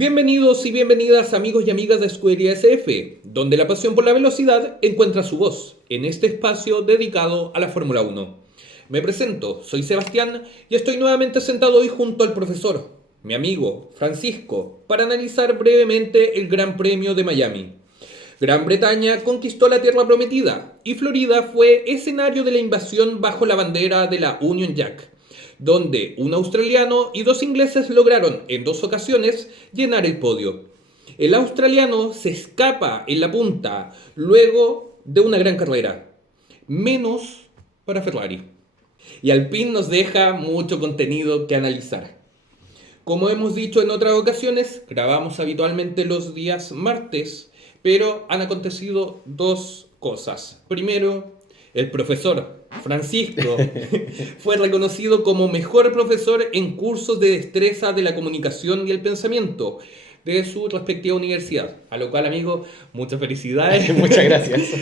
Bienvenidos y bienvenidas amigos y amigas de Escudería SF, donde la pasión por la velocidad encuentra su voz, en este espacio dedicado a la Fórmula 1. Me presento, soy Sebastián y estoy nuevamente sentado hoy junto al profesor, mi amigo Francisco, para analizar brevemente el Gran Premio de Miami. Gran Bretaña conquistó la Tierra Prometida y Florida fue escenario de la invasión bajo la bandera de la Union Jack, donde un australiano y dos ingleses lograron en dos ocasiones llenar el podio. El australiano se escapa en la punta luego de una gran carrera, menos para Ferrari. Y Alpine nos deja mucho contenido que analizar. Como hemos dicho en otras ocasiones, grabamos habitualmente los días martes, pero han acontecido dos cosas. Primero, el profesor Francisco fue reconocido como mejor profesor en cursos de destreza de la comunicación y el pensamiento de su respectiva universidad. A lo cual, amigo, muchas felicidades. Muchas gracias.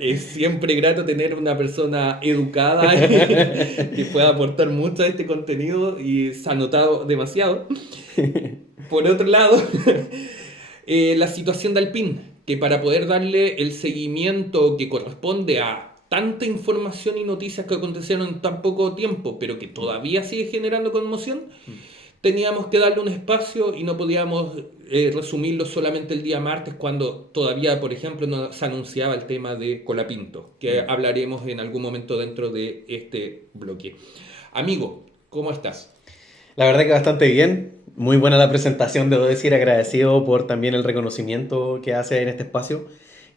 Es siempre grato tener una persona educada que pueda aportar mucho a este contenido y se ha notado demasiado. Por otro lado, la situación de Alpine, que para poder darle el seguimiento que corresponde a tanta información y noticias que acontecieron en tan poco tiempo, pero que todavía sigue generando conmoción, teníamos que darle un espacio y no podíamos resumirlo solamente el día martes cuando todavía, por ejemplo, no se anunciaba el tema de Colapinto, que hablaremos en algún momento dentro de este bloque. Amigo, ¿cómo estás? La verdad que bastante bien. Muy buena la presentación, debo decir, agradecido por también el reconocimiento que hace en este espacio.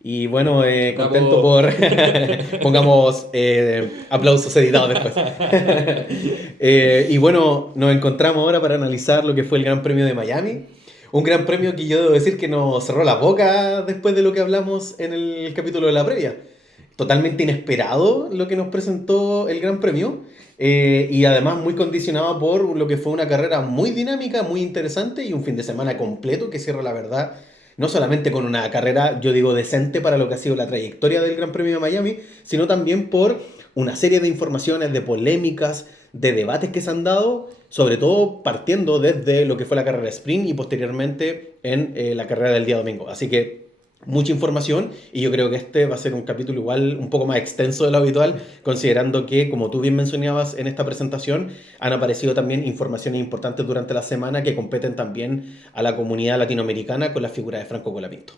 Y bueno, contento Bravo. por... Pongamos aplausos editados después. Y bueno, nos encontramos ahora para analizar lo que fue el Gran Premio de Miami. Un gran premio que yo debo decir que nos cerró la boca después de lo que hablamos en el capítulo de la previa. Totalmente inesperado lo que nos presentó el Gran Premio. Y además muy condicionado por lo que fue una carrera muy dinámica, muy interesante y un fin de semana completo que cierra la verdad, no solamente con una carrera, yo digo, decente para lo que ha sido la trayectoria del Gran Premio de Miami, sino también por una serie de informaciones, de polémicas, de debates que se han dado, sobre todo partiendo desde lo que fue la carrera sprint y posteriormente en la carrera del día domingo. Así que mucha información y yo creo que este va a ser un capítulo igual un poco más extenso de lo habitual, considerando que, como tú bien mencionabas en esta presentación, han aparecido también informaciones importantes durante la semana que competen también a la comunidad latinoamericana con la figura de Franco Colapinto.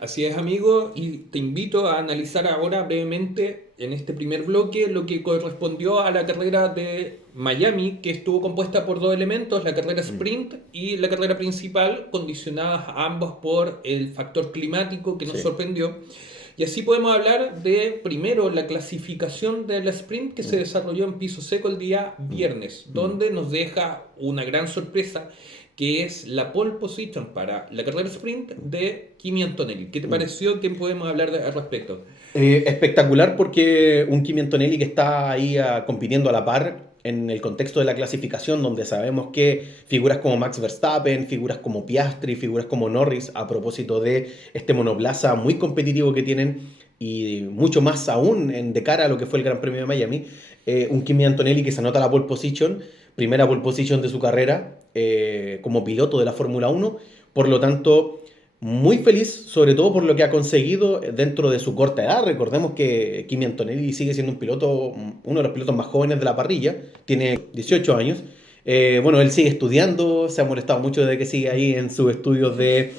Así es, amigo, y te invito a analizar ahora brevemente en este primer bloque lo que correspondió a la carrera de Miami, que estuvo compuesta por dos elementos, la carrera sprint y la carrera principal, condicionadas ambos por el factor climático que nos Sí. sorprendió. Y así podemos hablar de, primero, la clasificación del sprint que se desarrolló en piso seco el día viernes, donde nos deja una gran sorpresa, que es la pole position para la carrera sprint de Kimi Antonelli. ¿Qué te pareció? ¿Qué podemos hablar al respecto? Espectacular porque un Kimi Antonelli que está ahí compitiendo a la par en el contexto de la clasificación, donde sabemos que figuras como Max Verstappen, figuras como Piastri, figuras como Norris, a propósito de este monoplaza muy competitivo que tienen y mucho más aún de cara a lo que fue el Gran Premio de Miami, un Kimi Antonelli que se anota la pole position, primera pole position de su carrera como piloto de la Fórmula 1, por lo tanto muy feliz, sobre todo por lo que ha conseguido dentro de su corta edad. Recordemos que Kimi Antonelli sigue siendo un piloto, uno de los pilotos más jóvenes de la parrilla, tiene 18 años. Bueno, él sigue estudiando, se ha molestado mucho de que sigue ahí en sus estudios de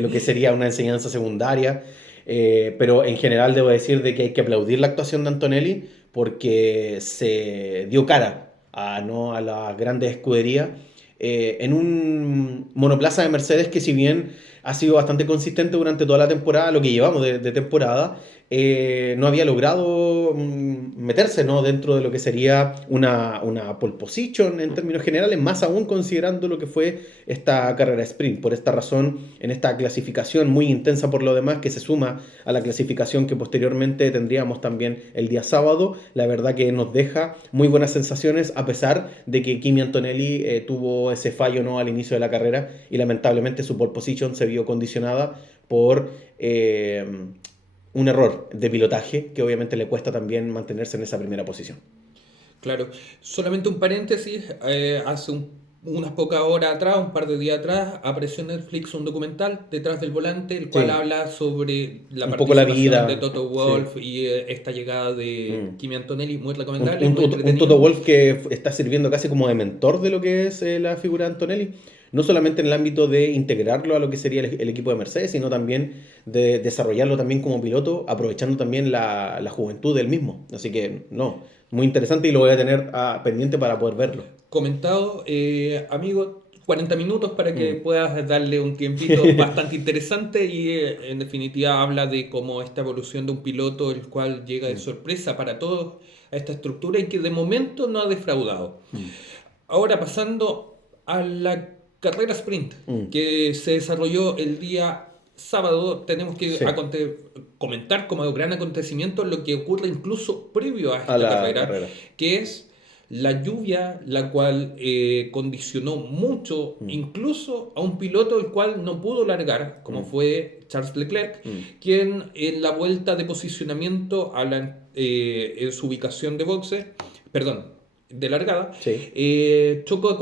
lo que sería una enseñanza secundaria. Pero en general debo decir de que hay que aplaudir la actuación de Antonelli porque se dio cara a, ¿no?, a las grandes escuderías en un monoplaza de Mercedes que, si bien ha sido bastante consistente durante toda la temporada, lo que llevamos de temporada, no había logrado meterse, ¿no?, dentro de lo que sería una pole position en términos generales, más aún considerando lo que fue esta carrera sprint. Por esta razón, en esta clasificación muy intensa por lo demás, que se suma a la clasificación que posteriormente tendríamos también el día sábado, la verdad que nos deja muy buenas sensaciones, a pesar de que Kimi Antonelli tuvo ese fallo, ¿no?, al inicio de la carrera y lamentablemente su pole position se vio condicionada por un error de pilotaje que obviamente le cuesta también mantenerse en esa primera posición. Claro, solamente un paréntesis, hace un unas pocas horas atrás, un par de días atrás, apareció en Netflix un documental, Detrás del Volante, el cual Sí, habla sobre la un poco la participación de vida. Toto Sí. Wolff y esta llegada de Mm. Kimi Antonelli, muy Un, recomendable, un, muy un Toto entretenido. Wolff que está sirviendo casi como de mentor de lo que es la figura de Antonelli, no solamente en el ámbito de integrarlo a lo que sería el equipo de Mercedes, sino también de desarrollarlo también como piloto, aprovechando también la juventud del mismo. Así que, no, muy interesante y lo voy a tener pendiente para poder verlo. Comentado, amigo, 40 minutos para que Mm. puedas darle un tiempito bastante interesante y en definitiva habla de cómo esta evolución de un piloto, el cual llega de Mm. sorpresa para todos a esta estructura y que de momento no ha defraudado. Mm. Ahora pasando a la carrera sprint Mm. que se desarrolló el día sábado, tenemos que Sí, comentar como gran acontecimiento lo que ocurre incluso previo a a esta la carrera, carrera. que es la lluvia, la cual condicionó mucho, Mm. incluso a un piloto el cual no pudo largar, como Mm. fue Charles Leclerc, Mm. quien en la vuelta de posicionamiento en su ubicación de boxe, perdón, de largada, Sí. chocó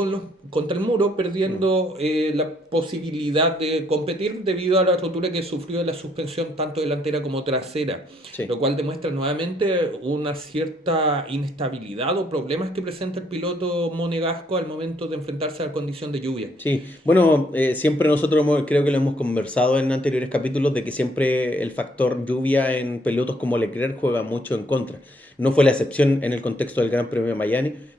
contra el muro, Mm. perdiendo la posibilidad de competir debido a la rotura que sufrió de la suspensión tanto delantera como trasera, Sí. lo cual demuestra nuevamente una cierta inestabilidad o problemas que presenta el piloto monegasco al momento de enfrentarse a la condición de lluvia. Sí, bueno, siempre nosotros creo que lo hemos conversado en anteriores capítulos de que siempre el factor lluvia en pilotos como Leclerc juega mucho en contra. No fue la excepción en el contexto del Gran Premio de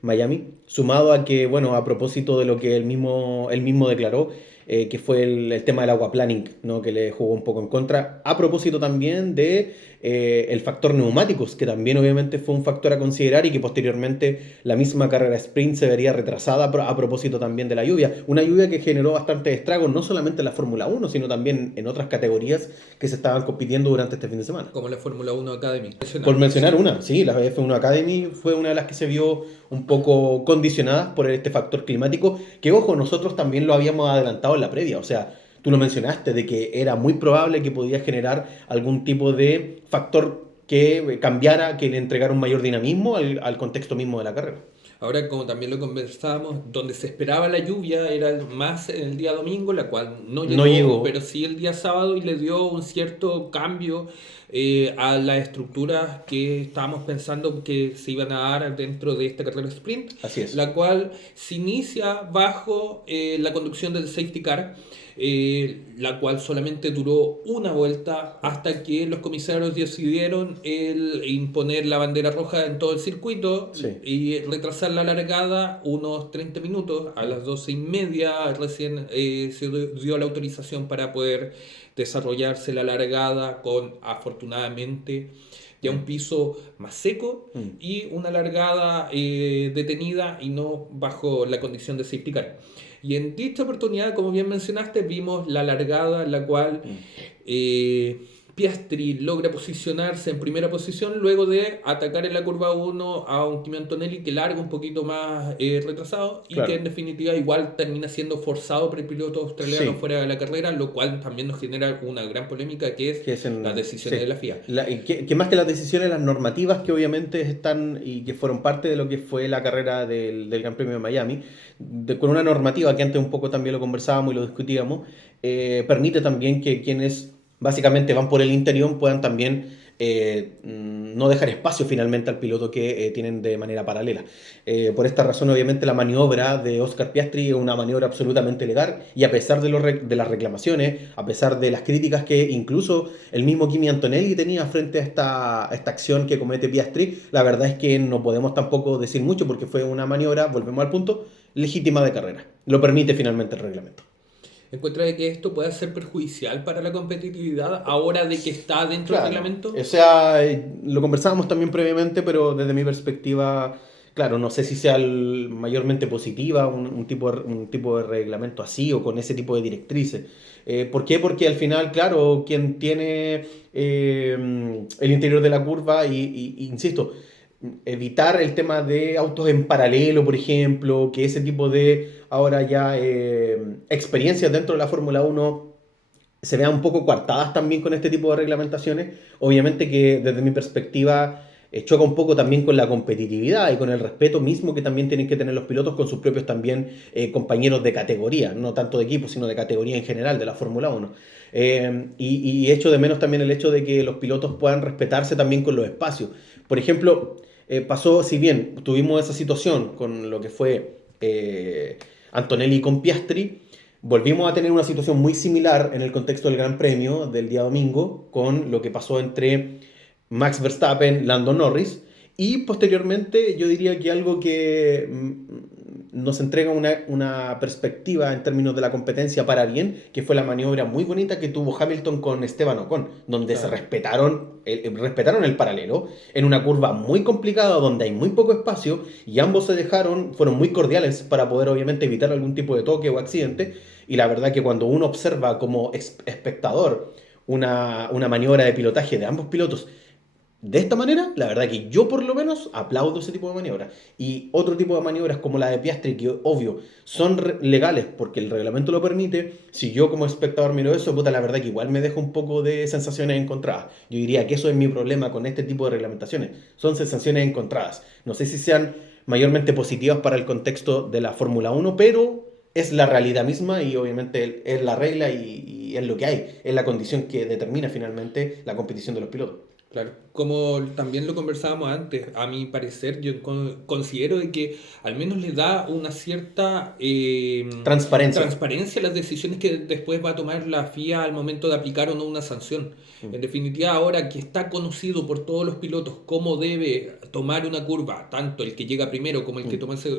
Miami, sumado a que, bueno, a propósito de lo que él mismo declaró, que fue el tema del aquaplaning, ¿no? Que le jugó un poco en contra. A propósito también de el factor neumáticos, que también obviamente fue un factor a considerar y que posteriormente la misma carrera sprint se vería retrasada a propósito también de la lluvia. Una lluvia que generó bastante estragos, no solamente en la Fórmula 1, sino también en otras categorías que se estaban compitiendo durante este fin de semana. Como la Fórmula 1 Academy. Por Impresionante, mencionar sí. una, sí, la F1 Academy fue una de las que se vio un poco condicionada por este factor climático, que ojo, nosotros también lo habíamos adelantado en la previa, o sea, tú lo mencionaste, de que era muy probable que podía generar algún tipo de factor que cambiara, que le entregara un mayor dinamismo al contexto mismo de la carrera. Ahora, como también lo conversábamos, donde se esperaba la lluvia era más en el día domingo, la cual no No llegó, pero llegó, sí el día sábado y le dio un cierto cambio a las estructuras que estábamos pensando que se iban a dar dentro de esta carrera sprint, así es. la cual se inicia bajo la conducción del safety car, la cual solamente duró una vuelta hasta que los comisarios decidieron el imponer la bandera roja en todo el circuito Sí. y retrasar la largada unos 30 minutos. A las 12:30 recién se dio la autorización para poder desarrollarse la largada con, afortunadamente, ya un Mm. piso más seco Mm. y una largada detenida y no bajo la condición de safety car. Y en dicha oportunidad, como bien mencionaste, vimos la largada en la cual Mm. eh, Piastri logra posicionarse en primera posición luego de atacar en la curva 1 a un Kimi Antonelli que larga un poquito más retrasado y que en Claro. definitiva igual termina siendo forzado por el piloto australiano Sí. fuera de la carrera, lo cual también nos genera una gran polémica que es Que es las en, decisiones de sí. la FIA. Que más que las decisiones, las normativas que obviamente están y que fueron parte de lo que fue la carrera del Gran Premio de Miami, con una normativa que antes un poco también lo conversábamos y lo discutíamos, permite también que quienes básicamente van por el interior puedan también no dejar espacio finalmente al piloto que tienen de manera paralela. Por esta razón, obviamente, la maniobra de Oscar Piastri es una maniobra absolutamente legal y a pesar de las reclamaciones, a pesar de las críticas que incluso el mismo Kimi Antonelli tenía frente a esta acción que comete Piastri, la verdad es que no podemos tampoco decir mucho porque fue una maniobra, volvemos al punto, legítima de carrera. Lo permite finalmente el reglamento. ¿Encuentra de que esto puede ser perjudicial para la competitividad ahora de que está dentro del Claro, o reglamento? sea, lo conversábamos también previamente, pero desde mi perspectiva, claro, no sé si sea mayormente positiva un tipo de reglamento así o con ese tipo de directrices. ¿Por qué? Porque al final, claro, quien tiene el interior de la curva insisto, evitar el tema de autos en paralelo, por ejemplo, que ese tipo de ahora ya experiencias dentro de la Fórmula 1 se vean un poco coartadas también con este tipo de reglamentaciones. Obviamente que desde mi perspectiva choca un poco también con la competitividad y con el respeto mismo que también tienen que tener los pilotos con sus propios también compañeros de categoría, no tanto de equipo, sino de categoría en general de la Fórmula 1. Y echo de menos también el hecho de que los pilotos puedan respetarse también con los espacios. Por ejemplo, pasó, si bien tuvimos esa situación con lo que fue Antonelli con Piastri, volvimos a tener una situación muy similar en el contexto del Gran Premio del día domingo con lo que pasó entre Max Verstappen, Lando Norris, y posteriormente yo diría que algo que nos entrega una perspectiva en términos de la competencia para bien, que fue la maniobra muy bonita que tuvo Hamilton con Esteban Ocon, donde se Claro. respetaron el paralelo en una curva muy complicada donde hay muy poco espacio y ambos se dejaron, fueron muy cordiales para poder obviamente evitar algún tipo de toque o accidente. Y la verdad que cuando uno observa como espectador una maniobra de pilotaje de ambos pilotos de esta manera, la verdad que yo por lo menos aplaudo ese tipo de maniobras. Y otro tipo de maniobras como la de Piastri, que obvio son legales porque el reglamento lo permite, si yo como espectador miro eso, puta, la verdad que igual me deja un poco de sensaciones encontradas. Yo diría que eso es mi problema con este tipo de reglamentaciones, son sensaciones encontradas. No sé si sean mayormente positivas para el contexto de la Fórmula 1, pero es la realidad misma y obviamente es la regla y es lo que hay, es la condición que determina finalmente la competición de los pilotos. Claro, como también lo conversábamos antes, a mi parecer yo considero de que al menos le da una cierta Transparencia. transparencia a las decisiones que después va a tomar la FIA al momento de aplicar o no una sanción. En definitiva, ahora que está conocido por todos los pilotos cómo debe tomar una curva, tanto el que llega primero como el que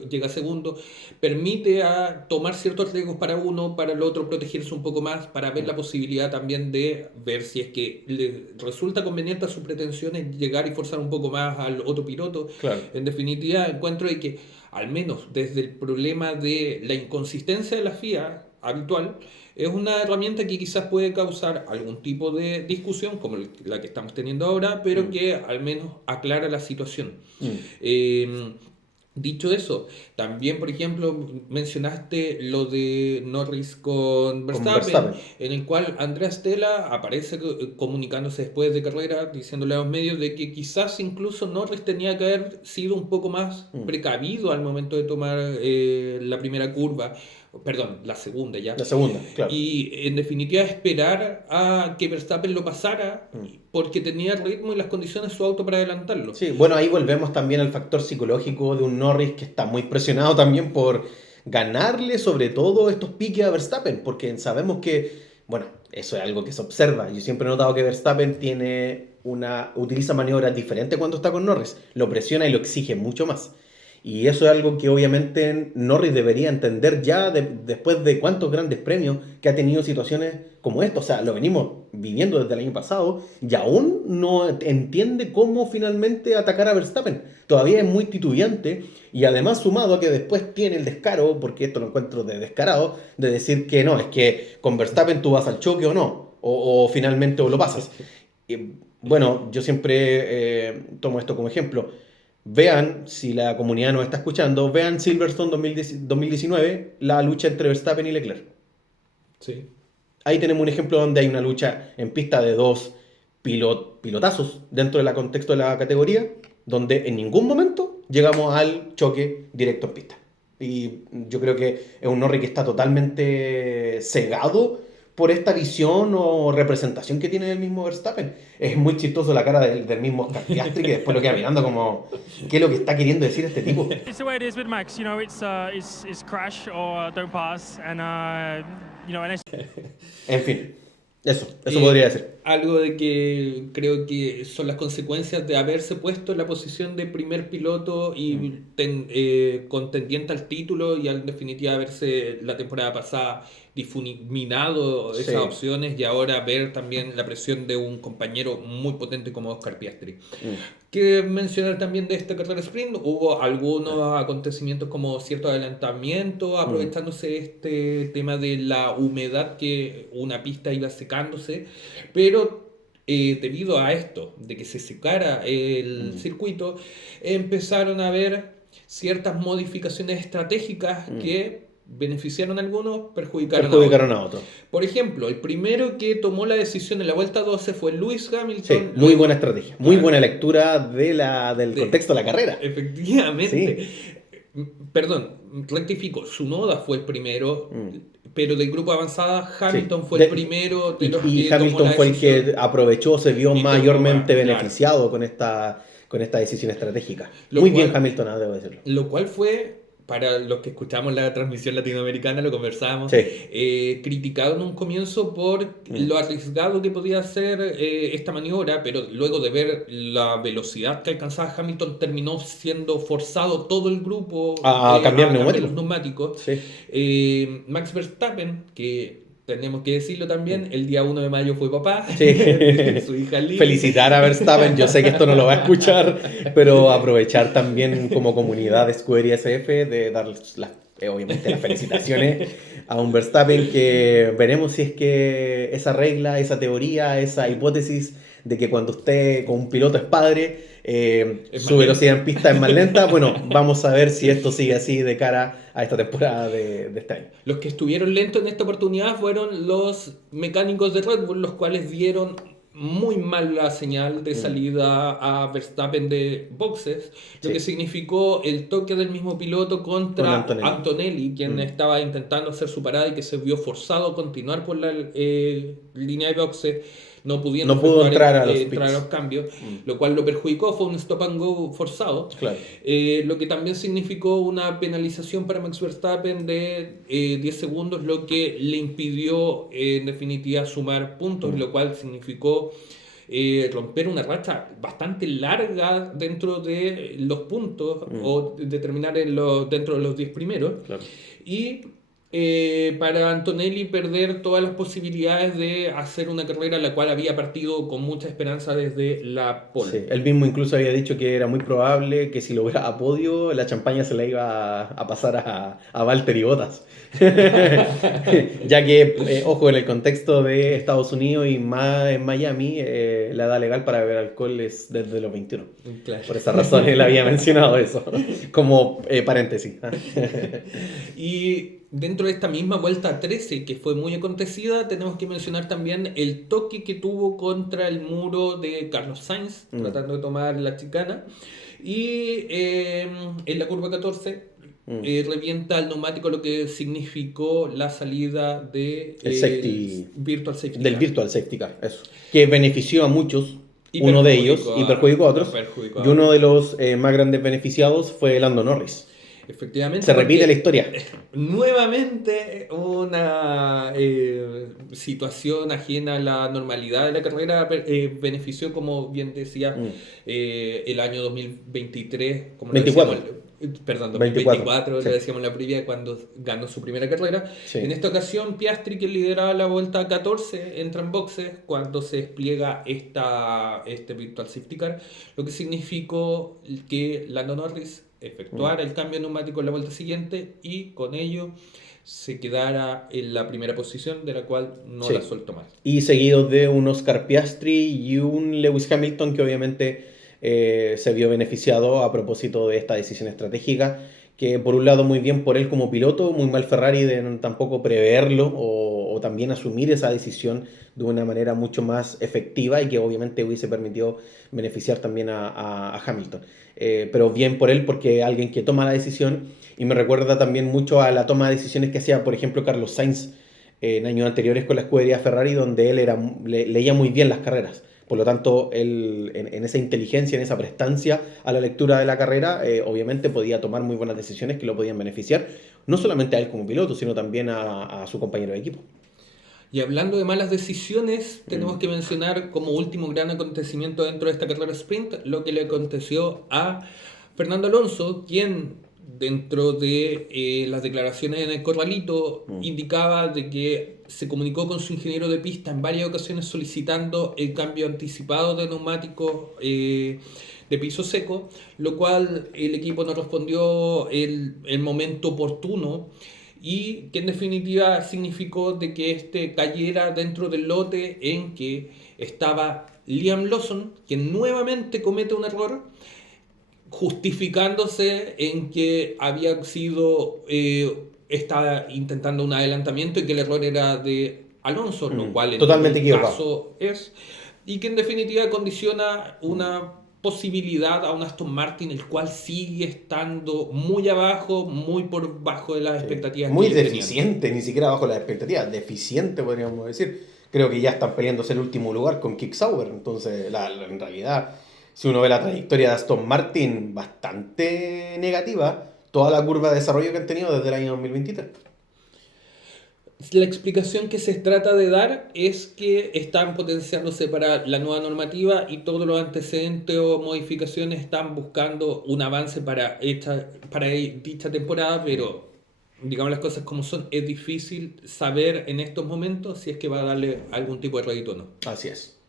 llega segundo, permite tomar ciertos riesgos para uno, para el otro protegerse un poco más, para ver la posibilidad también de ver si es que le resulta conveniente a sus pretensiones llegar y forzar un poco más al otro piloto. Claro. En definitiva, encuentro de que al menos desde el problema de la inconsistencia de la FIA habitual, es una herramienta que quizás puede causar algún tipo de discusión, como la que estamos teniendo ahora, pero que al menos aclara la situación. Mm. Eh, Dicho eso, también, por ejemplo, mencionaste lo de Norris con Con Verstappen, Verstappen. en el cual Andrea Stella aparece comunicándose después de carrera, diciéndole a los medios de que quizás incluso Norris tenía que haber sido un poco más Mm. precavido al momento de tomar la primera curva, perdón, la segunda ya. La segunda, claro. Y en definitiva esperar a que Verstappen lo pasara Mm. porque tenía el ritmo y las condiciones su auto para adelantarlo. Sí, bueno, ahí volvemos también al factor psicológico de un Norris que está muy presionado también por ganarle sobre todo estos piques a Verstappen, porque sabemos que, bueno, eso es algo que se observa. Yo siempre he notado que Verstappen utiliza maniobras diferentes cuando está con Norris, lo presiona y lo exige mucho más. Y eso es algo que obviamente Norris debería entender ya después de cuántos grandes premios que ha tenido situaciones como esta. O sea, lo venimos viviendo desde el año pasado y aún no entiende cómo finalmente atacar a Verstappen. Todavía es muy titubeante y además sumado a que después tiene el descaro, porque esto lo encuentro de descarado, de decir que no, es que con Verstappen tú vas al choque o no, o finalmente o lo pasas. Y, bueno, yo siempre tomo esto como ejemplo. Vean, si la comunidad nos está escuchando, vean Silverstone 2019, la lucha entre Verstappen y Leclerc. Sí. Ahí tenemos un ejemplo donde hay una lucha en pista de dos pilotazos dentro del contexto de la categoría, donde en ningún momento llegamos al choque directo en pista. Y yo creo que es un Norris que está totalmente cegado por esta visión o representación que tiene del mismo Verstappen. Es muy chistoso la cara del mismo Oscar Piastri que después lo queda mirando como ¿qué es lo que está queriendo decir este tipo? It's the way it is with Max. You know, it's crash or don't pass, and you know, and En fin, eso podría decir. Algo de que creo que son las consecuencias de haberse puesto en la posición de primer piloto y contendiente al título y en definitiva haberse la temporada pasada difuminado Sí. esas opciones y ahora ver también la presión de un compañero muy potente como Oscar Piastri. Que mencionar también de esta carrera sprint, hubo algunos acontecimientos como cierto adelantamiento, aprovechándose este tema de la humedad que una pista iba secándose, pero debido a esto, de que se secara el circuito, empezaron a haber ciertas modificaciones estratégicas que beneficiaron a algunos, perjudicaron a otros. Por ejemplo, el primero que tomó la decisión en la vuelta 12 fue Lewis Hamilton. Sí, muy buena estrategia, muy buena lectura del contexto de la carrera. Efectivamente. Sí. Perdón, rectifico, Tsunoda fue el primero, pero del grupo avanzada Hamilton Sí. fue el primero de los Y que tomó Hamilton la fue el decisión. que aprovechó, se vio Y tomó, mayormente claro. beneficiado con esta decisión estratégica. Lo Muy cual- bien Hamilton, debo decirlo. Lo cual fue, para los que escuchamos la transmisión latinoamericana, lo conversábamos, Sí. criticado en un comienzo por lo arriesgado que podía ser esta maniobra, pero luego de ver la velocidad que alcanzaba Hamilton, terminó siendo forzado todo el grupo A cambiar los neumáticos. Sí. Max Verstappen, que tenemos que decirlo también, el día 1 de mayo fue papá Sí. de su hija Liz. Felicitar a Verstappen, yo sé que esto no lo va a escuchar, pero aprovechar también como comunidad de Scuderia SF de darles obviamente las felicitaciones a un Verstappen, que veremos si es que esa regla, esa teoría, esa hipótesis de que cuando usted con un piloto es padre, su velocidad en pista es más lenta. Bueno, vamos a ver si esto sigue así de cara a esta temporada de este año. Los que estuvieron lentos en esta oportunidad fueron los mecánicos de Red Bull, los cuales dieron muy mal la señal de salida a Verstappen de boxes, lo que significó el toque del mismo piloto contra Antonelli, quien estaba intentando hacer su parada y que se vio forzado a continuar por la línea de boxes, no pudo entrar a los cambios, lo cual lo perjudicó. Fue un stop and go forzado, Claro. lo que también significó una penalización para Max Verstappen de 10 segundos, lo que le impidió en definitiva sumar puntos, lo cual significó romper una racha bastante larga dentro de los puntos o de terminar dentro de los 10 primeros. Claro. Y para Antonelli perder todas las posibilidades de hacer una carrera a la cual había partido con mucha esperanza desde la pole. Sí, él mismo incluso había dicho que era muy probable que si lograba podio, la champaña se la iba a pasar a Valtteri Bottas. Ya que, ojo, en el contexto de Estados Unidos y más en Miami, la edad legal para beber alcohol es desde los 21. Claro. Por esa razón él había mencionado eso, como paréntesis. Y dentro de esta misma vuelta 13, que fue muy acontecida, tenemos que mencionar también el toque que tuvo contra el muro de Carlos Sainz, tratando de tomar la chicana. Y en la curva 14 revienta el neumático, lo que significó la salida de Virtual Safety del Car. Virtual Safety Car, eso. Que benefició a muchos. Y uno de ellos, y perjudicó a otros. Y uno de los más grandes beneficiados fue Lando Norris. Efectivamente. Se repite la historia. Nuevamente una situación ajena a la normalidad de la carrera benefició, como bien decía, el año 2023, como 24. Lo decíamos, perdón, 2024, lo decíamos en la previa, cuando ganó su primera carrera. Sí. En esta ocasión, Piastri, que lideraba la vuelta 14, entra en boxes cuando se despliega este Virtual Safety Car, lo que significó que Lando Norris efectuara el cambio neumático en la vuelta siguiente y con ello se quedara en la primera posición, de la cual no la suelto más. Y seguidos de un Oscar Piastri y un Lewis Hamilton, que obviamente se vio beneficiado a propósito de esta decisión estratégica, que por un lado muy bien por él como piloto, muy mal Ferrari de tampoco preverlo o también asumir esa decisión de una manera mucho más efectiva y que obviamente hubiese permitido beneficiar también a Hamilton. Pero bien por él, porque alguien que toma la decisión, y me recuerda también mucho a la toma de decisiones que hacía, por ejemplo, Carlos Sainz en años anteriores con la escudería Ferrari, donde él leía muy bien las carreras. Por lo tanto, él en esa inteligencia, en esa prestancia a la lectura de la carrera, obviamente podía tomar muy buenas decisiones que lo podían beneficiar, no solamente a él como piloto, sino también a su compañero de equipo. Y hablando de malas decisiones, tenemos que mencionar como último gran acontecimiento dentro de esta carrera sprint lo que le aconteció a Fernando Alonso, quien dentro de las declaraciones en el corralito indicaba de que se comunicó con su ingeniero de pista en varias ocasiones solicitando el cambio anticipado de neumáticos de piso seco, lo cual el equipo no respondió el momento oportuno, y que en definitiva significó de que cayera dentro del lote en que estaba Liam Lawson, quien nuevamente comete un error, justificándose en que había sido está intentando un adelantamiento y que el error era de Alonso, lo cual en Totalmente ningún equivocado. caso es, y que en definitiva condiciona una posibilidad a un Aston Martin el cual sigue estando muy abajo, muy por bajo de las expectativas Muy que ellos tenían. deficiente, ni siquiera bajo las expectativas, deficiente podríamos decir. Creo que ya están peleándose el último lugar con Kick Sauber, entonces en realidad, si uno ve la trayectoria de Aston Martin, bastante negativa, toda la curva de desarrollo que han tenido desde el año 2023. La explicación que se trata de dar es que están potenciándose para la nueva normativa y todos los antecedentes o modificaciones están buscando un avance para dicha temporada, pero digamos las cosas como son, es difícil saber en estos momentos si es que va a darle algún tipo de rédito o no. Así es.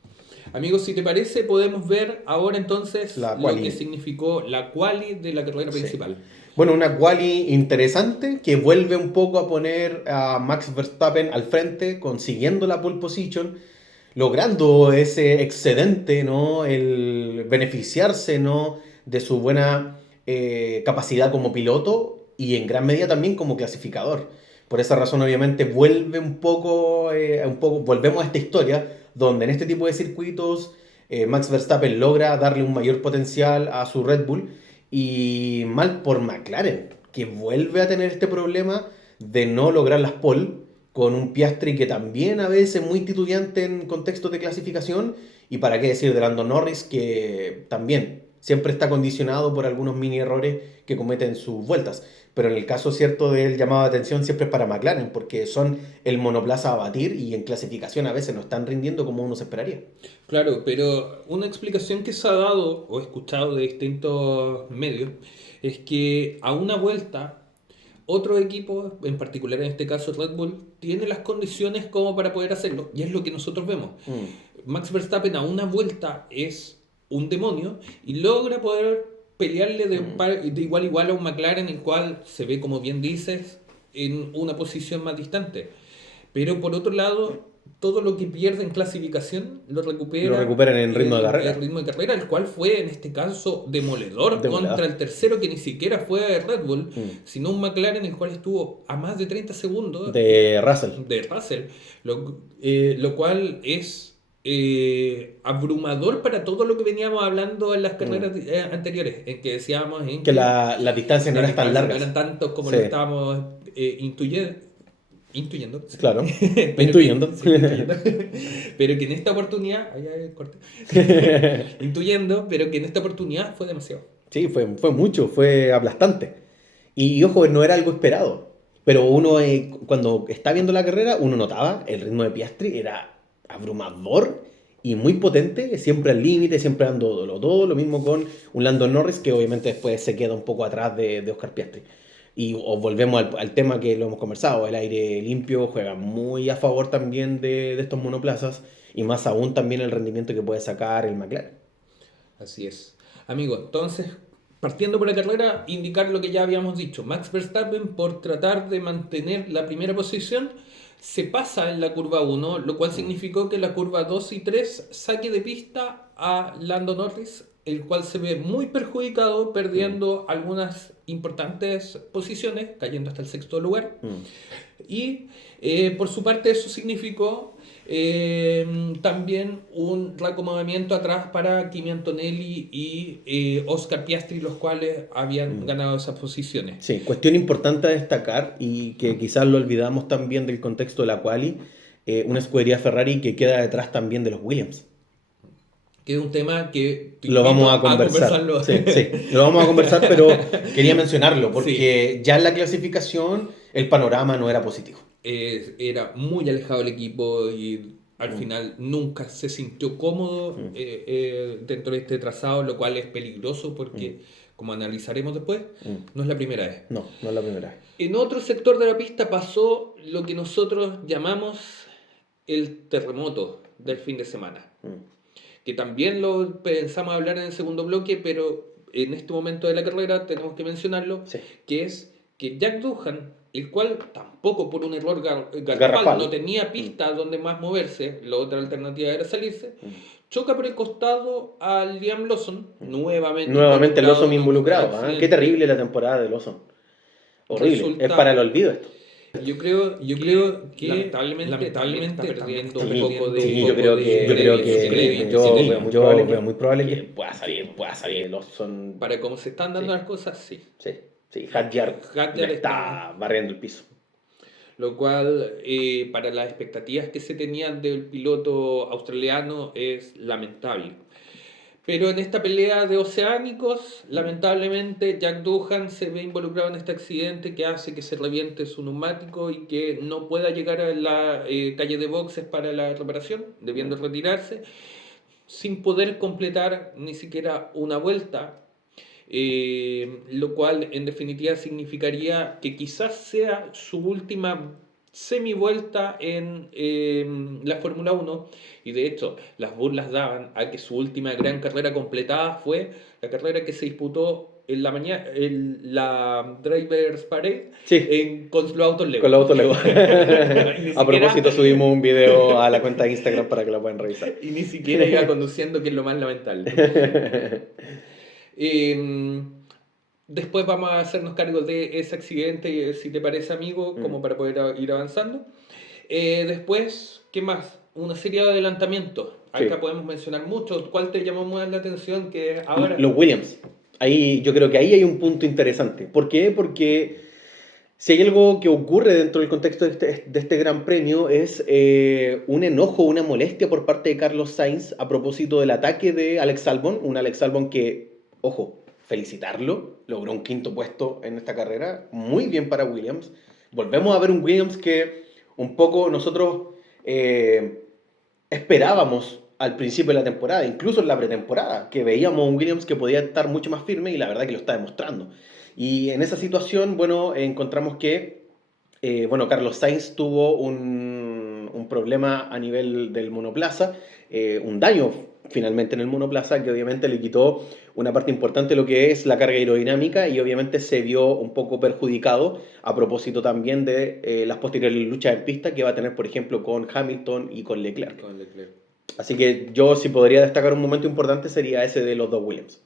Amigos, si te parece, podemos ver ahora entonces La lo quali. que significó la quali de la carrera Sí. principal. Bueno, una quali interesante que vuelve un poco a poner a Max Verstappen al frente, consiguiendo la pole position, logrando ese excedente, ¿no? El beneficiarse, ¿no? De su buena capacidad como piloto y en gran medida también como clasificador. Por esa razón, obviamente, vuelve volvemos a esta historia donde en este tipo de circuitos Max Verstappen logra darle un mayor potencial a su Red Bull y mal por McLaren, que vuelve a tener este problema de no lograr las pole con un Piastri que también a veces muy titubeante en contextos de clasificación, y para qué decir de Lando Norris, que también siempre está condicionado por algunos mini errores que cometen sus vueltas. Pero en el caso cierto del llamado de atención siempre es para McLaren, porque son el monoplaza a batir y en clasificación a veces no están rindiendo como uno se esperaría. Claro, pero una explicación que se ha dado o escuchado de distintos medios es que a una vuelta otro equipo, en particular en este caso Red Bull, tiene las condiciones como para poder hacerlo y es lo que nosotros vemos. Max Verstappen a una vuelta es un demonio y logra poder pelearle de igual a igual a un McLaren, el cual se ve, como bien dices, en una posición más distante. Pero por otro lado, todo lo que pierde en clasificación lo Recuperan en ritmo de carrera. el ritmo de carrera, el cual fue en este caso demoledor contra el tercero, que ni siquiera fue Red Bull, sino un McLaren el cual estuvo a más de 30 segundos De Russell. de Russell, lo cual es abrumador para todo lo que veníamos hablando en las carreras anteriores, en que decíamos en Que las distancias no las eran tan distancias largas. no eran tantos como Sí. lo estábamos intuyendo. Claro, Pero intuyendo. sí, pero que en esta oportunidad, corte. Intuyendo, pero que en esta oportunidad fue demasiado. Sí, fue mucho, fue aplastante. Y ojo, no era algo esperado. Pero uno, cuando está viendo la carrera, uno notaba el ritmo de Piastri, era abrumador y muy potente, siempre al límite, siempre dando todo. Lo mismo con un Lando Norris, que obviamente después se queda un poco atrás de Oscar Piastri. Y volvemos al tema que lo hemos conversado, el aire limpio juega muy a favor también de estos monoplazas y más aún también el rendimiento que puede sacar el McLaren. Así es. Amigo, entonces, partiendo por la carrera, indicar lo que ya habíamos dicho. Max Verstappen, por tratar de mantener la primera posición, se pasa en la curva 1, lo cual significó que la curva 2 y 3 saque de pista a Lando Norris, el cual se ve muy perjudicado, perdiendo algunas importantes posiciones, cayendo hasta el sexto lugar. Y por su parte eso significó también un reacomodamiento atrás para Kimi Antonelli y Oscar Piastri, los cuales habían ganado esas posiciones. Sí, cuestión importante a destacar y que quizás lo olvidamos también del contexto de la quali, una escudería Ferrari que queda detrás también de los Williams. Que es un tema que te Lo vamos invito a conversar. conversarlo. Sí, lo vamos a conversar, pero quería mencionarlo porque ya en la clasificación el panorama no era positivo. Era muy alejado el equipo y al final nunca se sintió cómodo dentro de este trazado, lo cual es peligroso porque, como analizaremos después, no es la primera vez. No es la primera vez. En otro sector de la pista pasó lo que nosotros llamamos el terremoto del fin de semana, que también lo pensamos hablar en el segundo bloque, pero en este momento de la carrera tenemos que mencionarlo, que es que Jack Doohan, el cual tampoco por un error garrafal no tenía pista donde más moverse, la otra alternativa era salirse, choca por el costado a Liam Lawson, nuevamente Lawson involucrado. Qué terrible la temporada de Lawson. Horrible. resulta... Es para el olvido esto. Yo creo que lamentablemente está perdiendo un poco de... Sí, yo creo que yo veo muy probable que pueda salir. Son... Para cómo se están dando las cosas, sí. Sí. Hadjar Hadjar está barriendo el piso. Lo cual, para las expectativas que se tenían del piloto australiano, es lamentable. Pero en esta pelea de oceánicos, lamentablemente Jack Doohan se ve involucrado en este accidente que hace que se reviente su neumático y que no pueda llegar a la calle de boxes para la reparación, debiendo retirarse, sin poder completar ni siquiera una vuelta, lo cual en definitiva significaría que quizás sea su última semi-vuelta en la Fórmula 1, y de hecho las burlas daban a que su última gran carrera completada fue la carrera que se disputó en la mañana, en la Drivers Parade, con los autos Lego. Con los autos Lego. Ni A propósito, subimos un video a la cuenta de Instagram para que lo puedan revisar. Y ni siquiera iba conduciendo, que es lo más lamentable. Después vamos a hacernos cargo de ese accidente, si te parece, amigo, como para poder ir avanzando. Después, ¿qué más? Una serie de adelantamientos. Acá podemos mencionar muchos. ¿Cuál te llamó más la atención que ahora? Los Williams. Ahí, yo creo que ahí hay un punto interesante. ¿Por qué? Porque si hay algo que ocurre dentro del contexto de este Gran Premio es un enojo, una molestia por parte de Carlos Sainz a propósito del ataque de Alex Albon. Un Alex Albon que, ojo, felicitarlo, logró un 5º puesto en esta carrera, muy bien para Williams. Volvemos a ver un Williams que un poco nosotros esperábamos al principio de la temporada, incluso en la pretemporada, que veíamos un Williams que podía estar mucho más firme, y la verdad que lo está demostrando. Y en esa situación, bueno, encontramos que Carlos Sainz tuvo un problema a nivel del monoplaza, un daño finalmente en el monoplaza, que obviamente le quitó una parte importante de lo que es la carga aerodinámica, y obviamente se vio un poco perjudicado a propósito también de las posteriores luchas en pista que va a tener, por ejemplo, con Hamilton y con Leclerc. Así que yo, si podría destacar un momento importante, sería ese de los dos Williams.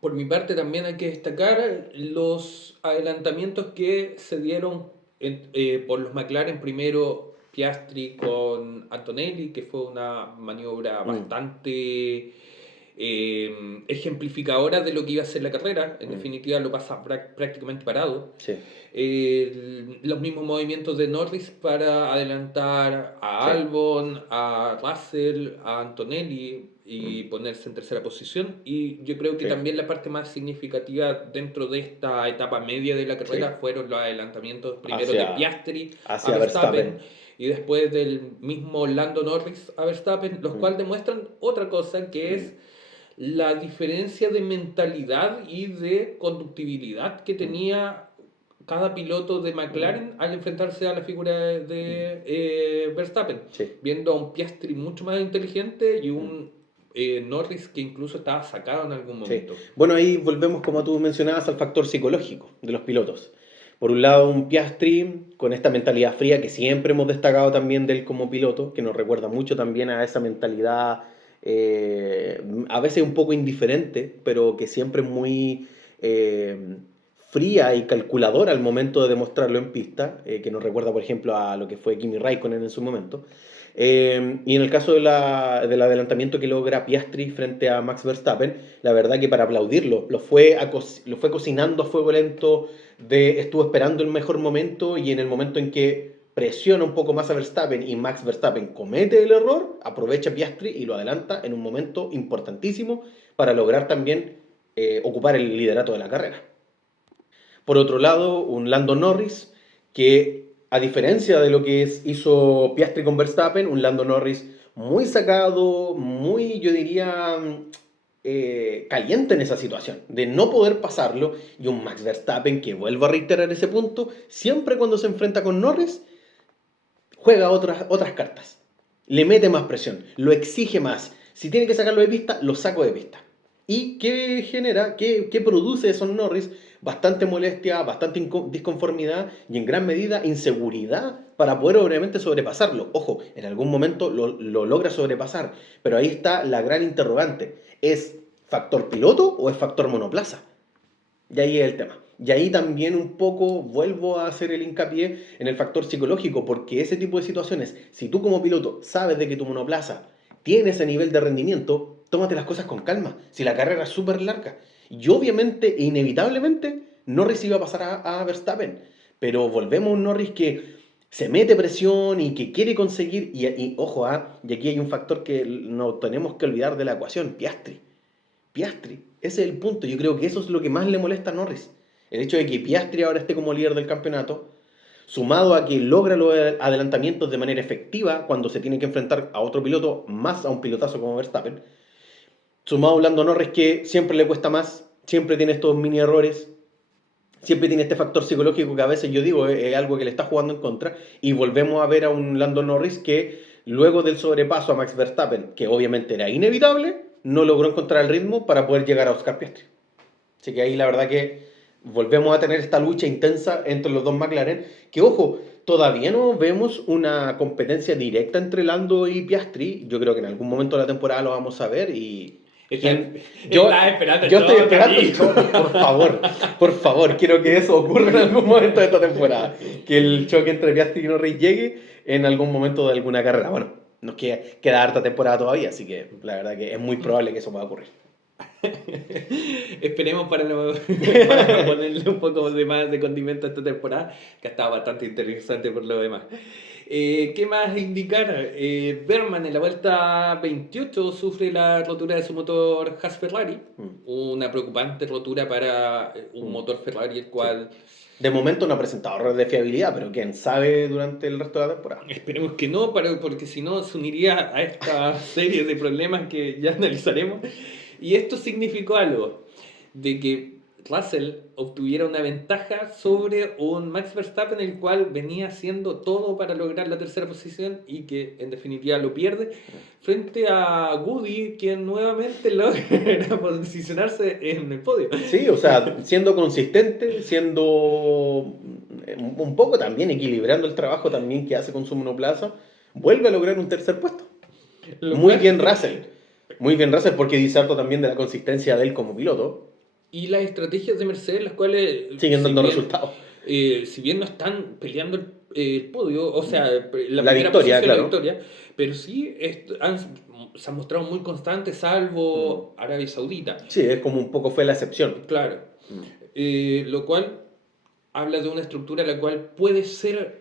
Por mi parte también hay que destacar los adelantamientos que se dieron por los McLaren. Primero Piastri con Antonelli, que fue una maniobra bastante ejemplificadora de lo que iba a ser la carrera. En definitiva lo pasa prácticamente parado. Sí. Los mismos movimientos de Norris para adelantar a Albon, a Russell, a Antonelli, y ponerse en tercera posición. Y yo creo que también la parte más significativa dentro de esta etapa media de la carrera fueron los adelantamientos primero de Piastri a Verstappen, y después del mismo Lando Norris a Verstappen, los cuales demuestran otra cosa, que es la diferencia de mentalidad y de conductibilidad que tenía cada piloto de McLaren al enfrentarse a la figura de Verstappen, viendo a un Piastri mucho más inteligente y un Norris que incluso estaba sacado en algún momento. Bueno, ahí volvemos, como tú mencionabas, al factor psicológico de los pilotos. Por un lado, un Piastri con esta mentalidad fría que siempre hemos destacado también de él como piloto, que nos recuerda mucho también a esa mentalidad a veces un poco indiferente, pero que siempre es muy fría y calculadora al momento de demostrarlo en pista, que nos recuerda, por ejemplo, a lo que fue Kimi Raikkonen en su momento. Y en el caso del adelantamiento que logra Piastri frente a Max Verstappen, la verdad que para aplaudirlo, lo fue cocinando a fuego lento, estuvo esperando el mejor momento, y en el momento en que presiona un poco más a Verstappen y Max Verstappen comete el error, aprovecha Piastri y lo adelanta en un momento importantísimo para lograr también ocupar el liderato de la carrera. Por otro lado, un Lando Norris que, a diferencia de lo que hizo Piastri con Verstappen, un Lando Norris muy sacado, muy, yo diría, caliente en esa situación, de no poder pasarlo, y un Max Verstappen que, vuelvo a reiterar ese punto, siempre cuando se enfrenta con Norris, juega otras cartas, le mete más presión, lo exige más. Si tiene que sacarlo de pista, lo saco de pista. ¿Y qué genera? ¿Qué produce esos Norris? Bastante molestia, bastante disconformidad y en gran medida inseguridad para poder obviamente sobrepasarlo. Ojo, en algún momento lo logra sobrepasar, pero ahí está la gran interrogante. ¿Es factor piloto o es factor monoplaza? Y ahí es el tema. Y ahí también un poco vuelvo a hacer el hincapié en el factor psicológico, porque ese tipo de situaciones, si tú como piloto sabes de que tu monoplaza tiene ese nivel de rendimiento, tómate las cosas con calma, si la carrera es súper larga. Y obviamente e inevitablemente Norris iba a pasar a Verstappen, pero volvemos a un Norris que se mete presión y que quiere conseguir, y ojo, y aquí hay un factor que no tenemos que olvidar de la ecuación, Piastri. Piastri, ese es el punto, yo creo que eso es lo que más le molesta a Norris. El hecho de que Piastri ahora esté como líder del campeonato, sumado a que logra los adelantamientos de manera efectiva cuando se tiene que enfrentar a otro piloto, más a un pilotazo como Verstappen, sumado a un Lando Norris que siempre le cuesta más, siempre tiene estos mini errores, siempre tiene este factor psicológico que a veces yo digo es algo que le está jugando en contra, y volvemos a ver a un Lando Norris que luego del sobrepaso a Max Verstappen, que obviamente era inevitable, no logró encontrar el ritmo para poder llegar a Oscar Piastri. Así que ahí la verdad que volvemos a tener esta lucha intensa entre los dos McLaren, que ojo, todavía no vemos una competencia directa entre Lando y Piastri. Yo creo que en algún momento de la temporada lo vamos a ver y... Yo estoy esperando el choque, por favor, quiero que eso ocurra en algún momento de esta temporada. Que el choque entre Piastri y Norris llegue en algún momento de alguna carrera. Bueno, nos queda harta temporada todavía, así que la verdad que es muy probable que eso pueda ocurrir. Esperemos para ponerle un poco de más de condimento a esta temporada, que ha estado bastante interesante por lo demás. ¿Qué más indicar? Berman en la vuelta 28 sufre la rotura de su motor Haas Ferrari, una preocupante rotura para un motor Ferrari, el cual... De momento no ha presentado errores de fiabilidad, pero quién sabe durante el resto de la temporada. Esperemos que no, porque si no se uniría a esta serie de problemas que ya analizaremos. Y esto significó algo, de que Russell obtuviera una ventaja sobre un Max Verstappen, el cual venía haciendo todo para lograr la tercera posición y que en definitiva lo pierde frente a Woody, quien nuevamente logra posicionarse en el podio. Sí, o sea, siendo consistente, siendo un poco también equilibrando el trabajo también que hace con su monoplaza, vuelve a lograr un tercer puesto. Muy bien Russell. Muy bien Russell, porque dice harto también de la consistencia de él como piloto. Y las estrategias de Mercedes, las cuales... siguen dando resultados. Si bien no están peleando el podio, o sea, la victoria, claro. La victoria, pero sí se han mostrado muy constantes, salvo Arabia Saudita. Sí, es como un poco fue la excepción. Claro. Lo cual habla de una estructura la cual puede ser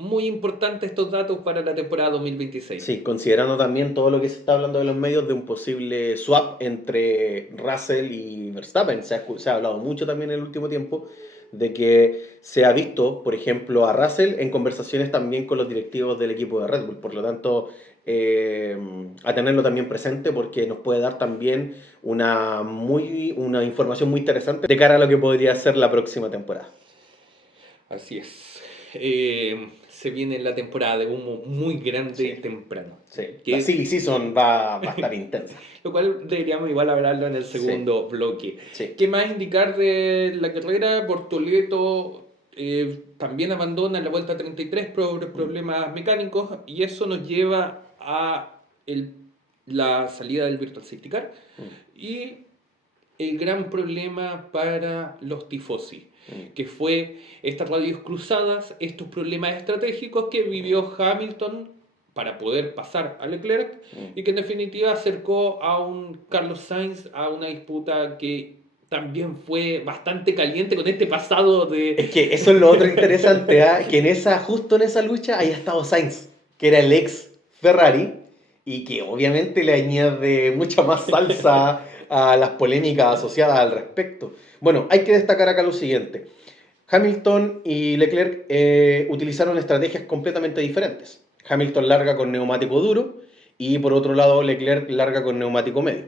muy importante estos datos para la temporada 2026. Sí, considerando también todo lo que se está hablando de los medios de un posible swap entre Russell y Verstappen. Se ha hablado mucho también en el último tiempo de que se ha visto, por ejemplo, a Russell en conversaciones también con los directivos del equipo de Red Bull. Por lo tanto, a tenerlo también presente porque nos puede dar también una información muy interesante de cara a lo que podría ser la próxima temporada. Así es. Se viene la temporada de humo muy grande y temprano. Sí. La silly season va a estar intensa. Lo cual deberíamos igual hablarlo en el segundo bloque. Sí. ¿Qué más indicar de la carrera? Bortoleto también abandona la vuelta 33 por problemas mecánicos, y eso nos lleva a la salida del Virtual Safety Car y el gran problema para los tifosi, que fue estas radios cruzadas, estos problemas estratégicos que vivió Hamilton para poder pasar a Leclerc y que en definitiva acercó a un Carlos Sainz a una disputa que también fue bastante caliente con este pasado de... Es que eso es lo otro interesante, que justo en esa lucha haya estado Sainz, que era el ex Ferrari y que obviamente le añade mucha más salsa a las polémicas asociadas al respecto. Bueno, hay que destacar acá lo siguiente. Hamilton y Leclerc utilizaron estrategias completamente diferentes. Hamilton larga con neumático duro y por otro lado Leclerc larga con neumático medio.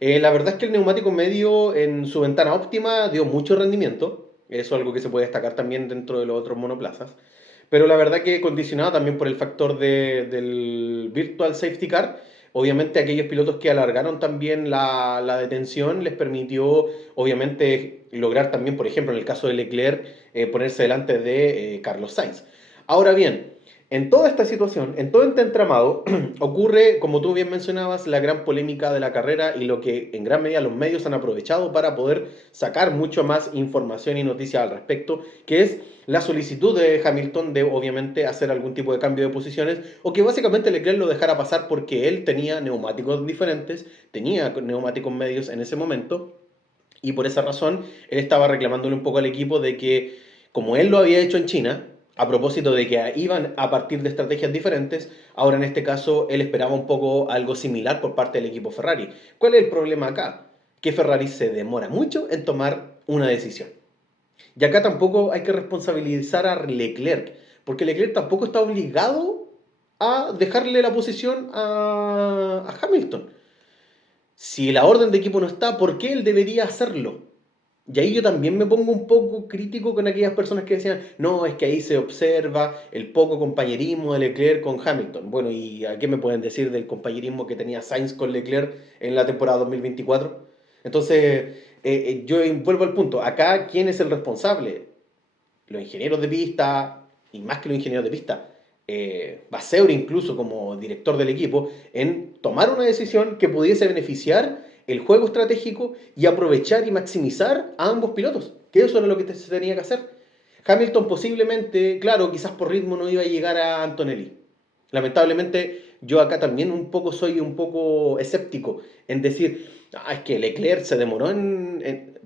La verdad es que el neumático medio en su ventana óptima dio mucho rendimiento. Eso es algo que se puede destacar también dentro de los otros monoplazas. Pero la verdad que condicionado también por el factor del Virtual Safety Car, obviamente aquellos pilotos que alargaron también la detención les permitió obviamente lograr también, por ejemplo, en el caso de Leclerc, ponerse delante de Carlos Sainz. Ahora bien, En toda esta situación, en todo este entramado, ocurre, como tú bien mencionabas, la gran polémica de la carrera y lo que en gran medida los medios han aprovechado para poder sacar mucho más información y noticias al respecto, que es la solicitud de Hamilton de obviamente hacer algún tipo de cambio de posiciones o que básicamente Leclerc lo dejara pasar porque él tenía neumáticos diferentes, tenía neumáticos medios en ese momento y por esa razón él estaba reclamándole un poco al equipo de que como él lo había hecho en China, a propósito de que iban a partir de estrategias diferentes, ahora en este caso él esperaba un poco algo similar por parte del equipo Ferrari. ¿Cuál es el problema acá? Que Ferrari se demora mucho en tomar una decisión. Y acá tampoco hay que responsabilizar a Leclerc, porque Leclerc tampoco está obligado a dejarle la posición a Hamilton. Si la orden de equipo no está, ¿por qué él debería hacerlo? Y ahí yo también me pongo un poco crítico con aquellas personas que decían, no, es que ahí se observa el poco compañerismo de Leclerc con Hamilton. Bueno, ¿y a qué me pueden decir del compañerismo que tenía Sainz con Leclerc en la temporada 2024? Entonces, yo vuelvo al punto. Acá, ¿quién es el responsable? Los ingenieros de pista, y más que los ingenieros de pista, Vasseur incluso como director del equipo, en tomar una decisión que pudiese beneficiar el juego estratégico y aprovechar y maximizar a ambos pilotos, que eso era lo que se tenía que hacer. Hamilton posiblemente, claro, quizás por ritmo no iba a llegar a Antonelli. Lamentablemente yo acá también soy un poco escéptico en decir, es que Leclerc se demoró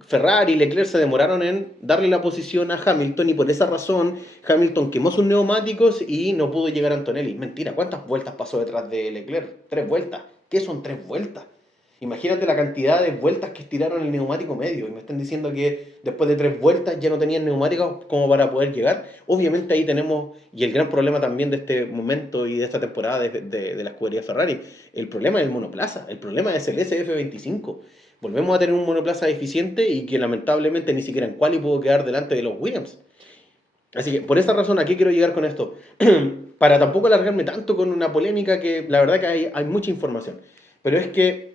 Ferrari y Leclerc se demoraron en darle la posición a Hamilton y por esa razón Hamilton quemó sus neumáticos y no pudo llegar a Antonelli. Mentira, ¿cuántas vueltas pasó detrás de Leclerc? 3 vueltas. ¿Qué son 3 vueltas? Imagínate la cantidad de vueltas que estiraron el neumático medio y me están diciendo que después de 3 vueltas ya no tenían neumáticos como para poder llegar. Obviamente ahí tenemos, y el gran problema también de este momento y de esta temporada de la escudería Ferrari, el problema es el monoplaza, el problema es el SF25. Volvemos a tener un monoplaza deficiente y que lamentablemente ni siquiera en quali pudo quedar delante de los Williams. Así que por esa razón, ¿a qué quiero llegar con esto? Para tampoco alargarme tanto con una polémica que la verdad que hay mucha información. Pero es que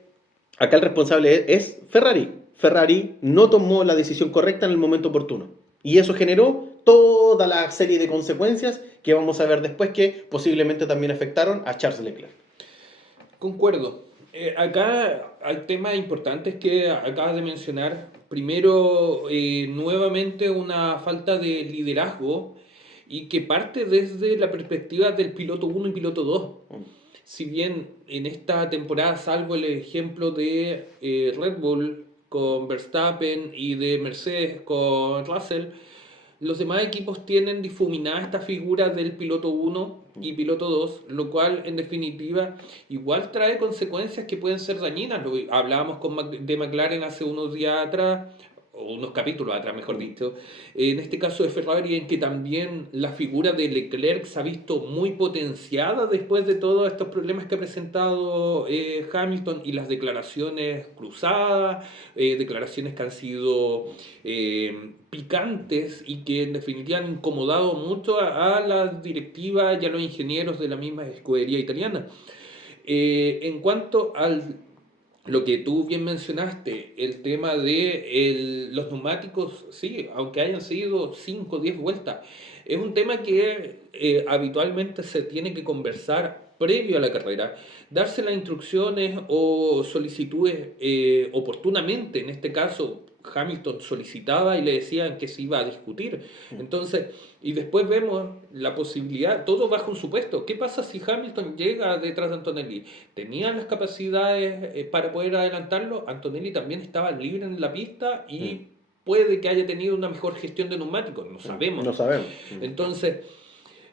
acá el responsable es Ferrari. Ferrari no tomó la decisión correcta en el momento oportuno. Y eso generó toda la serie de consecuencias que vamos a ver después que posiblemente también afectaron a Charles Leclerc. Concuerdo. Acá hay temas importantes que acabas de mencionar. Primero, nuevamente una falta de liderazgo y que parte desde la perspectiva del piloto 1 y piloto 2. Si bien en esta temporada, salvo el ejemplo de Red Bull con Verstappen y de Mercedes con Russell, los demás equipos tienen difuminada esta figura del piloto 1 y piloto 2, lo cual en definitiva igual trae consecuencias que pueden ser dañinas. Hablábamos de McLaren hace unos días atrás, o unos capítulos atrás, mejor dicho, en este caso de Ferrari, en que también la figura de Leclerc se ha visto muy potenciada después de todos estos problemas que ha presentado Hamilton y las declaraciones cruzadas, declaraciones que han sido picantes y que en definitiva han incomodado mucho a la directiva y a los ingenieros de la misma escudería italiana. En cuanto al lo que tú bien mencionaste, el tema de los neumáticos, sí, aunque hayan sido 5 o 10 vueltas, es un tema que habitualmente se tiene que conversar previo a la carrera, darse las instrucciones o solicitudes oportunamente. En este caso, Hamilton solicitaba y le decían que se iba a discutir. Entonces, y después vemos la posibilidad, todo bajo un supuesto. ¿Qué pasa si Hamilton llega detrás de Antonelli? ¿Tenía las capacidades para poder adelantarlo? Antonelli también estaba libre en la pista y puede que haya tenido una mejor gestión de neumáticos, no sabemos. No sabemos. Entonces,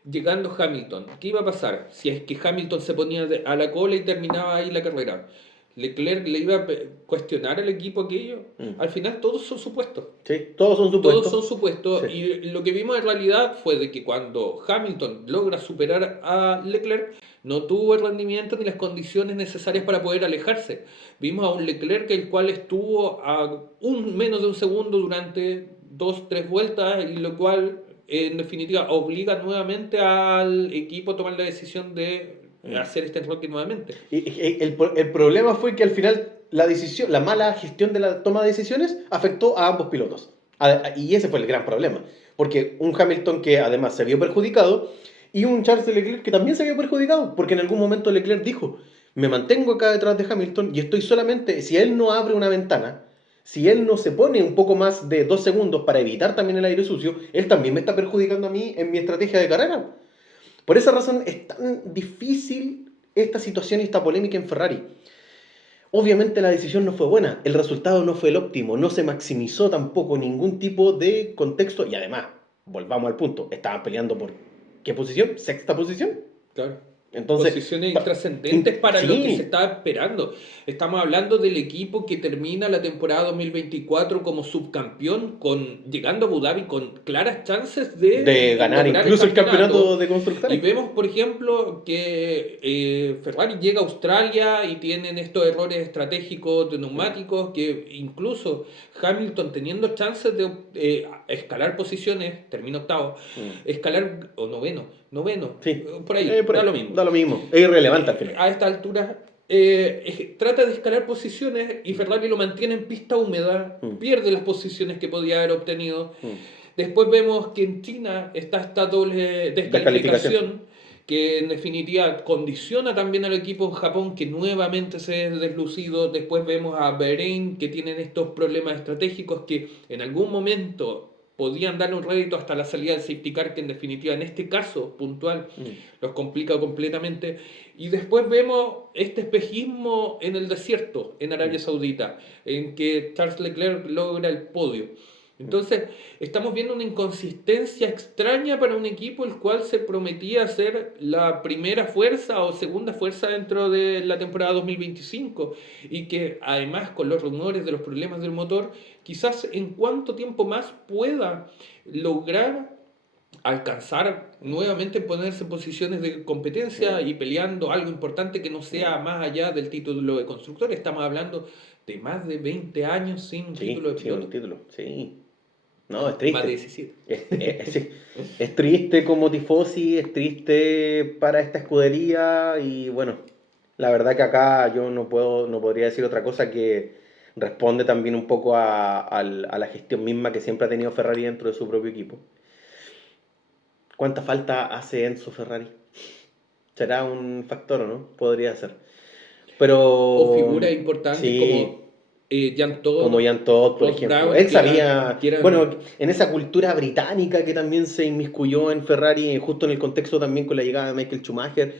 llegando Hamilton, ¿qué iba a pasar si es que Hamilton se ponía a la cola y terminaba ahí la carrera? ¿Leclerc le iba a cuestionar al equipo aquello? Al final todos son supuestos. Sí, todos son supuestos. Todos son supuestos. Sí. Y lo que vimos en realidad fue de que cuando Hamilton logra superar a Leclerc, no tuvo el rendimiento ni las condiciones necesarias para poder alejarse. Vimos a un Leclerc el cual estuvo a menos de un segundo durante 2-3 vueltas, y lo cual en definitiva obliga nuevamente al equipo a tomar la decisión de hacer este enroque nuevamente. El problema fue que al final la mala gestión de la toma de decisiones afectó a ambos pilotos. Y ese fue el gran problema. Porque un Hamilton que además se vio perjudicado Y un Charles Leclerc que también se había perjudicado, porque en algún momento Leclerc dijo, me mantengo acá detrás de Hamilton y estoy solamente, si él no abre una ventana, si él no se pone un poco más de 2 segundos para evitar también el aire sucio, él también me está perjudicando a mí en mi estrategia de carrera. Por esa razón es tan difícil esta situación y esta polémica en Ferrari. Obviamente la decisión no fue buena, el resultado no fue el óptimo, no se maximizó tampoco ningún tipo de contexto y además, volvamos al punto, estaban peleando por ¿qué posición? ¿Sexta posición? Claro. Entonces, Posiciones intrascendentes para sí, lo que se estaba esperando. Estamos hablando del equipo que termina la temporada 2024 como subcampeón, llegando a Abu Dhabi con claras chances de ganar lograr incluso el campeonato de constructores. Y vemos, por ejemplo, que Ferrari llega a Australia y tienen estos errores estratégicos de neumáticos que incluso Hamilton teniendo chances de escalar posiciones, termina octavo, escalar o noveno, Sí, por ahí, por da ahí, lo mismo. da lo mismo, es irrelevante al final. A esta altura trata de escalar posiciones y Ferrari lo mantiene en pista húmeda, pierde las posiciones que podía haber obtenido. Después vemos que en China está esta doble descalificación que en definitiva condiciona también al equipo en Japón que nuevamente se ve deslucido. Después vemos a Bahrein que tienen estos problemas estratégicos que en algún momento podían darle un rédito hasta la salida del safety car, que en definitiva en este caso puntual los complica completamente. Y después vemos este espejismo en el desierto, en Arabia Saudita, en que Charles Leclerc logra el podio. Entonces, estamos viendo una inconsistencia extraña para un equipo el cual se prometía ser la primera fuerza o segunda fuerza dentro de la temporada 2025 y que además con los rumores de los problemas del motor, quizás en cuánto tiempo más pueda lograr alcanzar nuevamente ponerse en posiciones de competencia y peleando algo importante que no sea más allá del título de constructor. Estamos hablando de más de 20 años sin un título de piloto. Sí, un título, sí. No, es Más de triste. 17. Sí. Es triste como tifosi, es triste para esta escudería y bueno, la verdad que acá yo no podría decir otra cosa que responde también un poco a la gestión misma que siempre ha tenido Ferrari dentro de su propio equipo. ¿Cuánta falta hace Enzo Ferrari? ¿Será un factor o no? Podría ser. Pero O figuras importantes sí, como Jan Todd, como Jan Todd, por Ross ejemplo. Brown, Él sabía, que eran- bueno, en esa cultura británica que también se inmiscuyó en Ferrari, justo en el contexto también con la llegada de Michael Schumacher.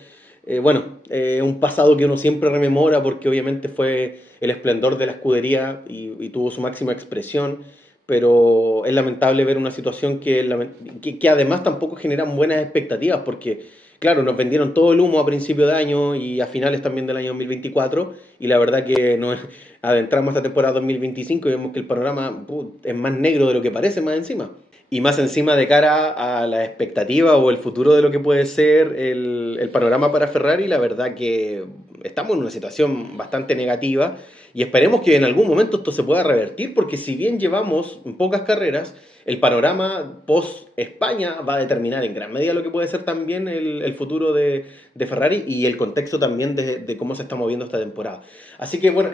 Un pasado que uno siempre rememora porque obviamente fue el esplendor de la escudería y tuvo su máxima expresión, pero es lamentable ver una situación que además tampoco genera buenas expectativas porque, claro, nos vendieron todo el humo a principio de año y a finales también del año 2024 y la verdad que no, adentramos esta temporada 2025 y vemos que el panorama es más negro de lo que parece más encima. Y más encima de cara a la expectativa o el futuro de lo que puede ser el panorama para Ferrari, la verdad que estamos en una situación bastante negativa y esperemos que en algún momento esto se pueda revertir porque si bien llevamos pocas carreras, el panorama post-España va a determinar en gran medida lo que puede ser también el futuro de Ferrari y el contexto también de cómo se está moviendo esta temporada. Así que bueno,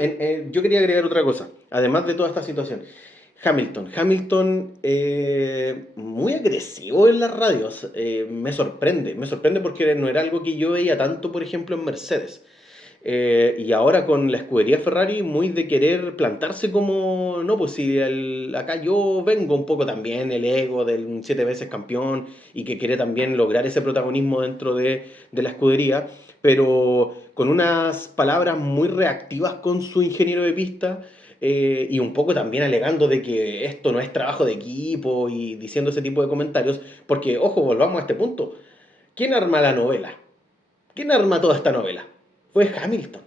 yo quería agregar otra cosa, además de toda esta situación. Hamilton muy agresivo en las radios, me sorprende porque no era algo que yo veía tanto, por ejemplo, en Mercedes. Y ahora con la escudería Ferrari, muy de querer plantarse como, no, pues si acá yo vengo un poco también el ego del 7 veces campeón y que quiere también lograr ese protagonismo dentro de la escudería, pero con unas palabras muy reactivas con su ingeniero de pista y un poco también alegando de que esto no es trabajo de equipo y diciendo ese tipo de comentarios, porque, ojo, volvamos a este punto. ¿Quién arma la novela? ¿Quién arma toda esta novela? Fue Hamilton.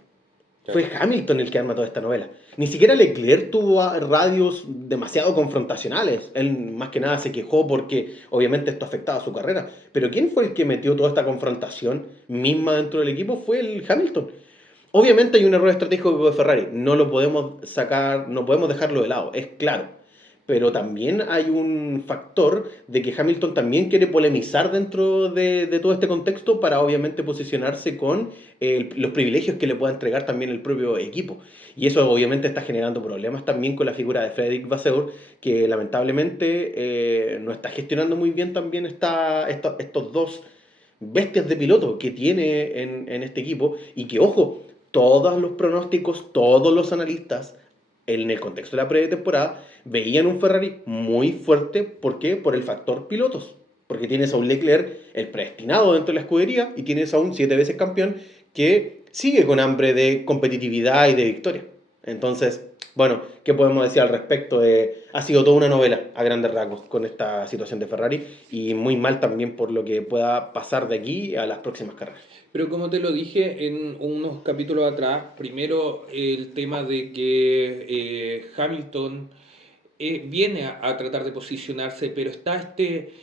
Fue Hamilton el que arma toda esta novela. Ni siquiera Leclerc tuvo radios demasiado confrontacionales. Él más que nada se quejó porque obviamente esto afectaba a su carrera. Pero ¿quién fue el que metió toda esta confrontación misma dentro del equipo? Fue el Hamilton. Obviamente hay un error estratégico de Ferrari, no lo podemos sacar, no podemos dejarlo de lado, es claro. Pero también hay un factor de que Hamilton también quiere polemizar dentro de todo este contexto para obviamente posicionarse con los privilegios que le pueda entregar también el propio equipo. Y eso obviamente está generando problemas también con la figura de Frédéric Vasseur, que lamentablemente no está gestionando muy bien también estos dos bestias de piloto que tiene en este equipo y que, ojo, todos los pronósticos, todos los analistas en el contexto de la pretemporada veían un Ferrari muy fuerte. ¿Por qué? Por el factor pilotos. Porque tienes a un Leclerc, el predestinado dentro de la escudería, y tienes a un 7 veces campeón que sigue con hambre de competitividad y de victoria. Entonces, bueno, ¿qué podemos decir al respecto? Ha sido toda una novela a grandes rasgos con esta situación de Ferrari y muy mal también por lo que pueda pasar de aquí a las próximas carreras. Pero como te lo dije en unos capítulos atrás, primero el tema de que Hamilton viene a tratar de posicionarse, pero está este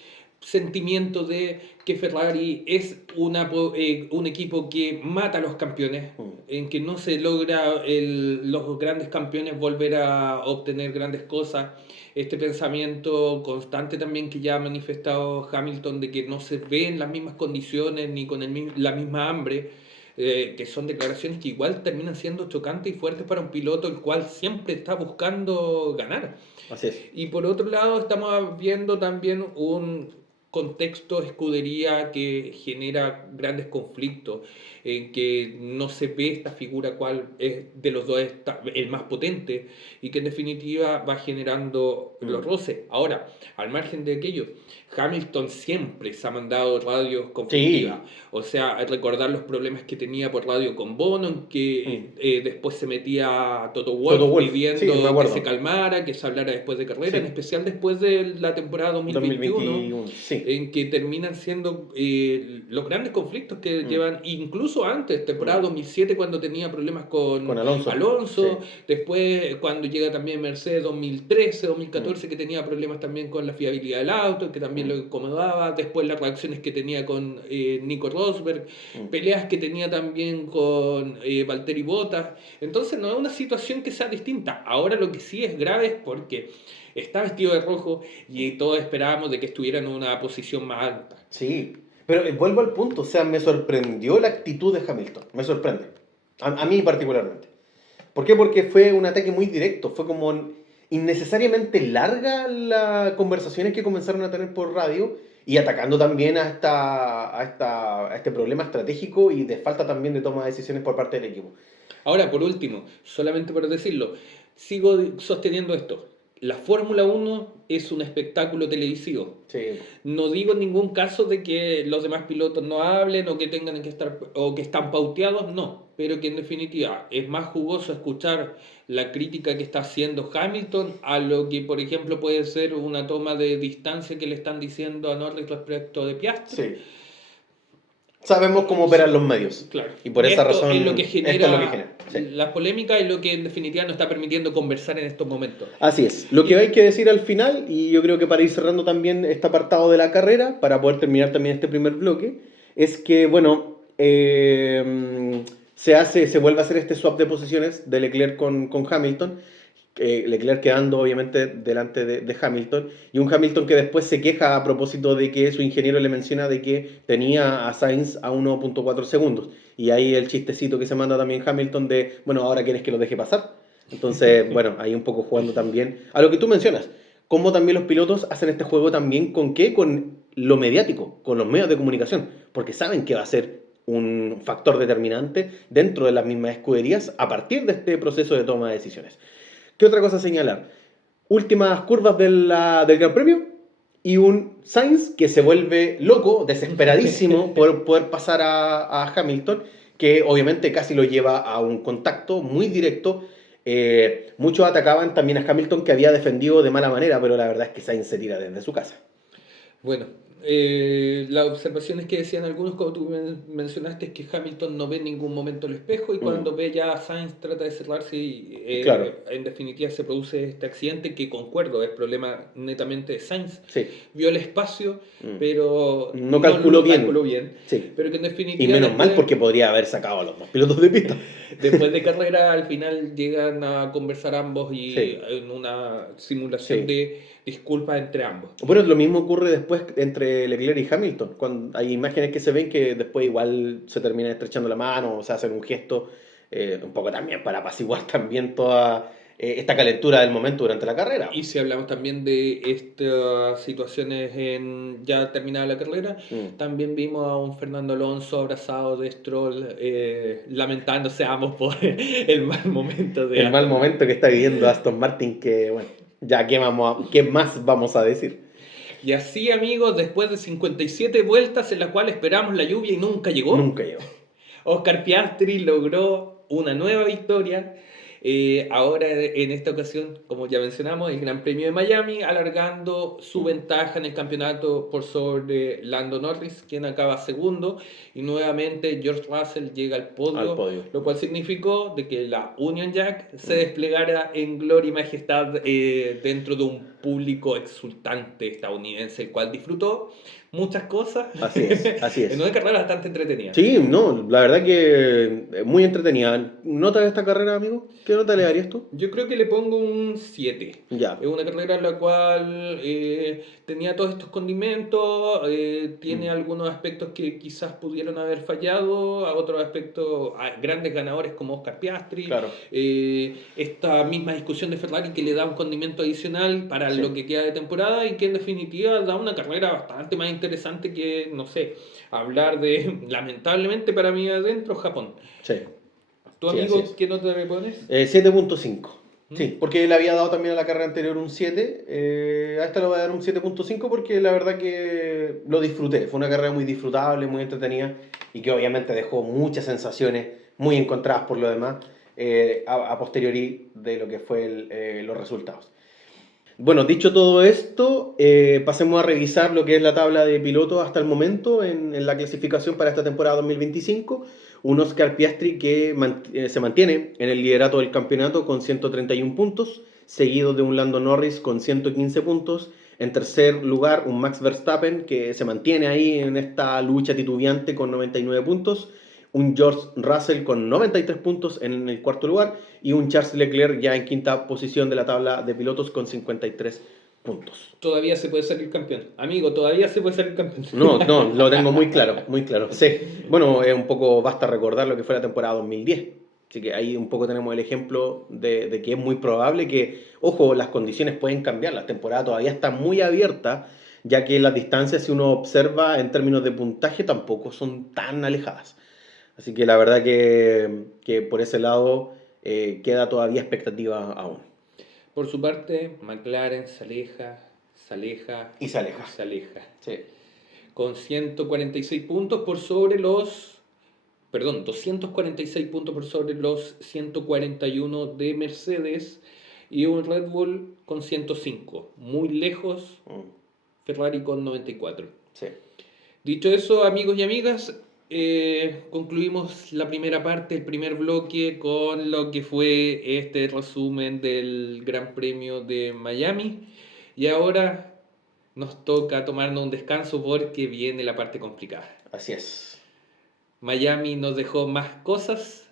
sentimiento de que Ferrari es un equipo que mata a los campeones, en que no se logra los grandes campeones volver a obtener grandes cosas. Este pensamiento constante también que ya ha manifestado Hamilton de que no se ve en las mismas condiciones ni con la misma hambre, que son declaraciones que igual terminan siendo chocantes y fuertes para un piloto el cual siempre está buscando ganar. Así es. Y por otro lado estamos viendo también un contexto escudería que genera grandes conflictos, en que no se ve esta figura cuál es de los dos el más potente y que en definitiva va generando los roces. Ahora, al margen de aquello, Hamilton siempre se ha mandado radios conflictivas. Sí. O sea, recordar los problemas que tenía por radio con Bono, en que después se metía Toto Wolff pidiendo sí, me que acuerdo. se calmara, que se hablara después de carrera, Sí. en especial después de la temporada 2021, sí. en que terminan siendo los grandes conflictos que llevan, incluso antes, temporada 2007, cuando tenía problemas con Alonso. Sí. Después cuando llega también Mercedes 2013, 2014, que tenía problemas también con la fiabilidad del auto, que también lo incomodaba. Después las reacciones que tenía con Nico Rosberg, peleas que tenía también con Valtteri Bottas. Entonces no es una situación que sea distinta. Ahora lo que sí es grave es porque está vestido de rojo y todos esperábamos de que estuviera en una posición más alta. Sí, pero vuelvo al punto, o sea, me sorprendió la actitud de Hamilton, me sorprende, a mí particularmente. ¿Por qué? Porque fue un ataque muy directo, fue como innecesariamente larga las conversaciones que comenzaron a tener por radio y atacando también a este problema estratégico y de falta también de toma de decisiones por parte del equipo. Ahora, por último, solamente por decirlo, sigo sosteniendo esto. La Fórmula 1 es un espectáculo televisivo. Sí. No digo en ningún caso de que los demás pilotos no hablen o que tengan que estar o que están pauteados, no. Pero que en definitiva es más jugoso escuchar la crítica que está haciendo Hamilton a lo que, por ejemplo, puede ser una toma de distancia que le están diciendo a Norris respecto de Piastri. Sí. Sabemos cómo operan los medios. Claro. Y por esa razón es lo que genera, esto es lo que genera. Sí. La polémica y lo que en definitiva nos está permitiendo conversar en estos momentos. Así es. Lo que hay que decir al final, y yo creo que para ir cerrando también este apartado de la carrera, para poder terminar también este primer bloque, es que, bueno, se vuelve a hacer este swap de posiciones de Leclerc con Hamilton. Leclerc quedando obviamente delante de Hamilton, y un Hamilton que después se queja a propósito de que su ingeniero le menciona de que tenía a Sainz a 1.4 segundos, y ahí el chistecito que se manda también Hamilton de, bueno, ahora quieres que lo deje pasar. Entonces, bueno, ahí un poco jugando también a lo que tú mencionas, cómo también los pilotos hacen este juego también con qué, con lo mediático, con los medios de comunicación, porque saben que va a ser un factor determinante dentro de las mismas escuderías a partir de este proceso de toma de decisiones. ¿Qué otra cosa señalar? Últimas curvas del Gran Premio y un Sainz que se vuelve loco, desesperadísimo por poder pasar a Hamilton, que obviamente casi lo lleva a un contacto muy directo. Muchos atacaban también a Hamilton, que había defendido de mala manera, pero la verdad es que Sainz se tira desde su casa. Bueno, las observaciones que decían algunos, como tú mencionaste, es que Hamilton no ve en ningún momento el espejo y cuando ve ya a Sainz trata de cerrarse y Claro. en definitiva se produce este accidente que, concuerdo, es problema netamente de Sainz. Sí. Vio el espacio, pero no calculó bien. Sí. Pero que en definitiva... Y menos mal, porque podría haber sacado a los dos pilotos de pista. Después de carrera, al final llegan a conversar ambos y en una simulación de disculpas entre ambos. Bueno, lo mismo ocurre después entre Leclerc y Hamilton. Cuando hay imágenes que se ven que después igual se terminan estrechando la mano, o sea, hacen un gesto un poco también para apaciguar también toda esta calentura del momento durante la carrera. Y si hablamos también de estas situaciones ya terminada la carrera, también vimos a un Fernando Alonso abrazado de Stroll, lamentándose ambos por el mal momento de El mal Aston. momento que está viviendo Aston Martin, que bueno, ya qué más vamos a decir. Y así, amigos, después de 57 vueltas en las cuales esperamos la lluvia y nunca llegó, Nunca llegó. Oscar Piastri logró una nueva victoria. Ahora en esta ocasión, como ya mencionamos, el Gran Premio de Miami, alargando su ventaja en el campeonato por sobre Lando Norris, quien acaba segundo, y nuevamente George Russell llega al podio, lo cual significó de que la Union Jack se desplegara en gloria y majestad dentro de un público exultante estadounidense, el cual disfrutó muchas cosas. Así es, así es. En una carrera bastante entretenida. Sí, no, la verdad que muy entretenida. ¿Nota de esta carrera, amigo? ¿Qué nota le darías tú? Yo creo que le pongo un 7. Ya. Es una carrera en la cual tenía todos estos condimentos, tiene algunos aspectos que quizás pudieron haber fallado, a otros aspectos, grandes ganadores como Oscar Piastri, Claro. esta misma discusión de Ferrari que le da un condimento adicional para Sí. lo que queda de temporada y que en definitiva da una carrera bastante más interesante que, no sé, hablar de, lamentablemente para mí adentro, Japón. Sí. ¿Tu Sí, amigo así es. qué nota le pones? 7.5. Sí, porque le había dado también a la carrera anterior un 7. A esta le voy a dar un 7.5 porque la verdad que lo disfruté. Fue una carrera muy disfrutable, muy entretenida y que obviamente dejó muchas sensaciones muy encontradas por lo demás a posteriori de lo que fue los resultados. Bueno, dicho todo esto, pasemos a revisar lo que es la tabla de pilotos hasta el momento en la clasificación para esta temporada 2025. Un Oscar Piastri que se mantiene en el liderato del campeonato con 131 puntos, seguido de un Lando Norris con 115 puntos. En tercer lugar, un Max Verstappen que se mantiene ahí en esta lucha titubeante con 99 puntos. Un George Russell con 93 puntos en el cuarto lugar y un Charles Leclerc ya en quinta posición de la tabla de pilotos con 53 puntos. Todavía se puede salir campeón. Amigo, todavía se puede salir campeón. No, lo tengo muy claro, muy claro. Sí. Bueno, un poco basta recordar lo que fue la temporada 2010. Así que ahí un poco tenemos el ejemplo de que es muy probable que, ojo, las condiciones pueden cambiar, la temporada todavía está muy abierta, ya que las distancias, si uno observa en términos de puntaje, tampoco son tan alejadas. Así que la verdad que por ese lado queda todavía expectativa aún. Por su parte, McLaren se aleja Y se aleja. Sí. Con 146 puntos por sobre los... Perdón, 246 puntos por sobre los 141 de Mercedes y un Red Bull con 105. Muy lejos, Ferrari con 94. Sí. Dicho eso, amigos y amigas, concluimos la primera parte, el primer bloque, con lo que fue este resumen del Gran Premio de Miami. Y ahora nos toca tomarnos un descanso porque viene la parte complicada. Así es. Miami nos dejó más cosas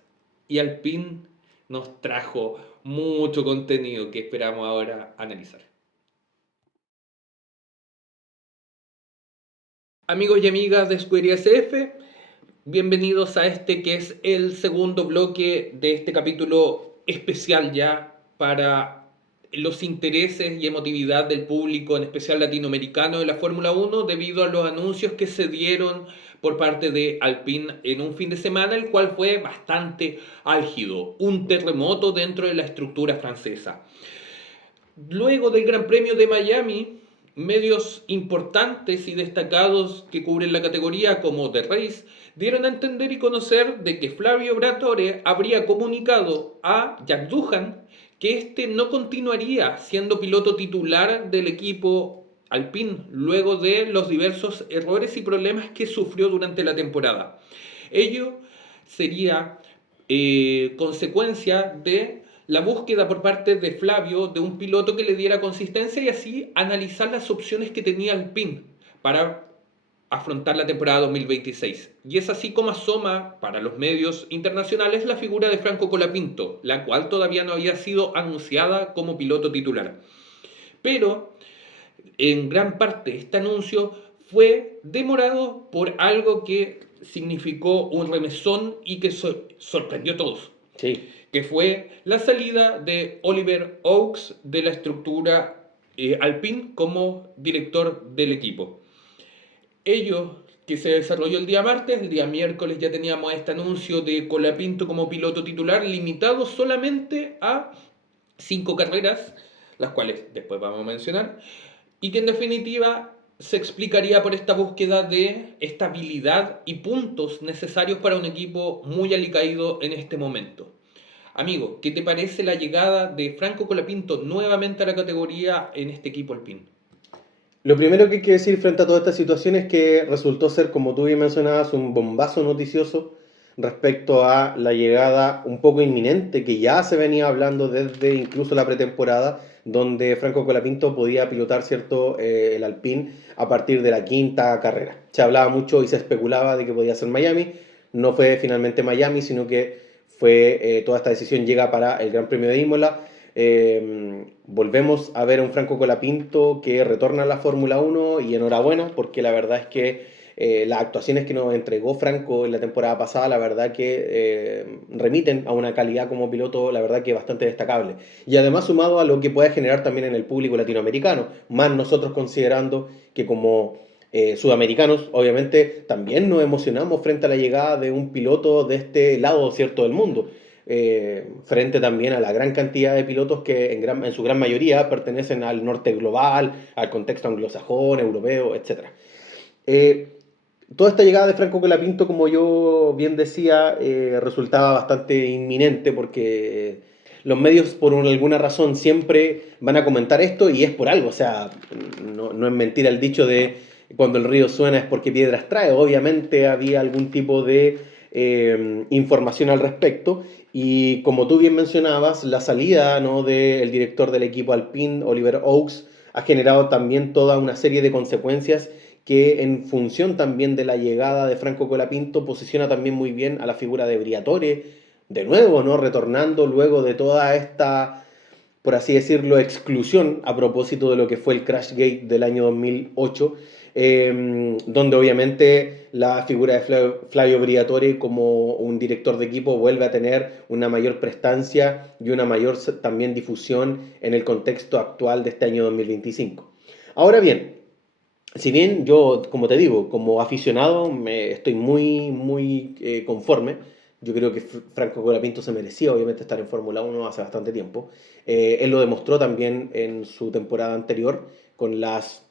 y Alpine nos trajo mucho contenido que esperamos ahora analizar. Amigos y amigas de Square SF, bienvenidos a este que es el segundo bloque de este capítulo especial ya para los intereses y emotividad del público, en especial latinoamericano de la Fórmula 1, debido a los anuncios que se dieron por parte de Alpine en un fin de semana, el cual fue bastante álgido, un terremoto dentro de la estructura francesa. Luego del Gran Premio de Miami, medios importantes y destacados que cubren la categoría como The Race dieron a entender y conocer de que Flavio Briatore habría comunicado a Jack Doohan que este no continuaría siendo piloto titular del equipo Alpine luego de los diversos errores y problemas que sufrió durante la temporada. Ello sería consecuencia de la búsqueda por parte de Flavio de un piloto que le diera consistencia y así analizar las opciones que tenía Alpine para afrontar la temporada 2026. Y es así como asoma para los medios internacionales la figura de Franco Colapinto, la cual todavía no había sido anunciada como piloto titular. Pero en gran parte este anuncio fue demorado por algo que significó un remesón y que sorprendió a todos. Sí. que fue la salida de Oliver Oakes de la estructura Alpine como director del equipo. Ello que se desarrolló el día martes, el día miércoles ya teníamos este anuncio de Colapinto como piloto titular, limitado solamente a 5 carreras, las cuales después vamos a mencionar, y que en definitiva se explicaría por esta búsqueda de estabilidad y puntos necesarios para un equipo muy alicaído en este momento. Amigo, ¿qué te parece la llegada de Franco Colapinto nuevamente a la categoría en este equipo Alpine? Lo primero que hay que decir frente a toda esta situación es que resultó ser, como tú bien mencionabas, un bombazo noticioso respecto a la llegada un poco inminente que ya se venía hablando desde incluso la pretemporada, donde Franco Colapinto podía pilotar, ¿cierto?, el Alpine a partir de la quinta carrera. Se hablaba mucho y se especulaba de que podía ser Miami. No fue finalmente Miami, sino que fue toda esta decisión llega para el Gran Premio de Imola. Volvemos a ver a un Franco Colapinto que retorna a la Fórmula 1 y enhorabuena, porque la verdad es que las actuaciones que nos entregó Franco en la temporada pasada, la verdad que remiten a una calidad como piloto, la verdad que bastante destacable. Y además sumado a lo que puede generar también en el público latinoamericano, más nosotros considerando que como sudamericanos, obviamente, también nos emocionamos frente a la llegada de un piloto de este lado, ¿cierto?, del mundo. Frente también a la gran cantidad de pilotos que en su gran mayoría pertenecen al norte global, al contexto anglosajón, europeo, etc. Toda esta llegada de Franco Colapinto, como yo bien decía, resultaba bastante inminente porque los medios por alguna razón siempre van a comentar esto y es por algo, o sea, no es mentira el dicho de cuando el río suena es porque piedras trae, obviamente había algún tipo de información al respecto y como tú bien mencionabas, la salida, ¿no?, del director del equipo Alpine, Oliver Oakes, ha generado también toda una serie de consecuencias que en función también de la llegada de Franco Colapinto posiciona también muy bien a la figura de Briatore, de nuevo, ¿no?, retornando luego de toda esta, por así decirlo, exclusión a propósito de lo que fue el Crashgate del año 2008, donde obviamente la figura de Flavio Briatore como un director de equipo vuelve a tener una mayor prestancia y una mayor también difusión en el contexto actual de este año 2025. Ahora bien, si bien yo, como te digo, como aficionado estoy muy conforme, yo creo que Franco Colapinto se merecía obviamente estar en Fórmula 1 hace bastante tiempo. Él lo demostró también en su temporada anterior con las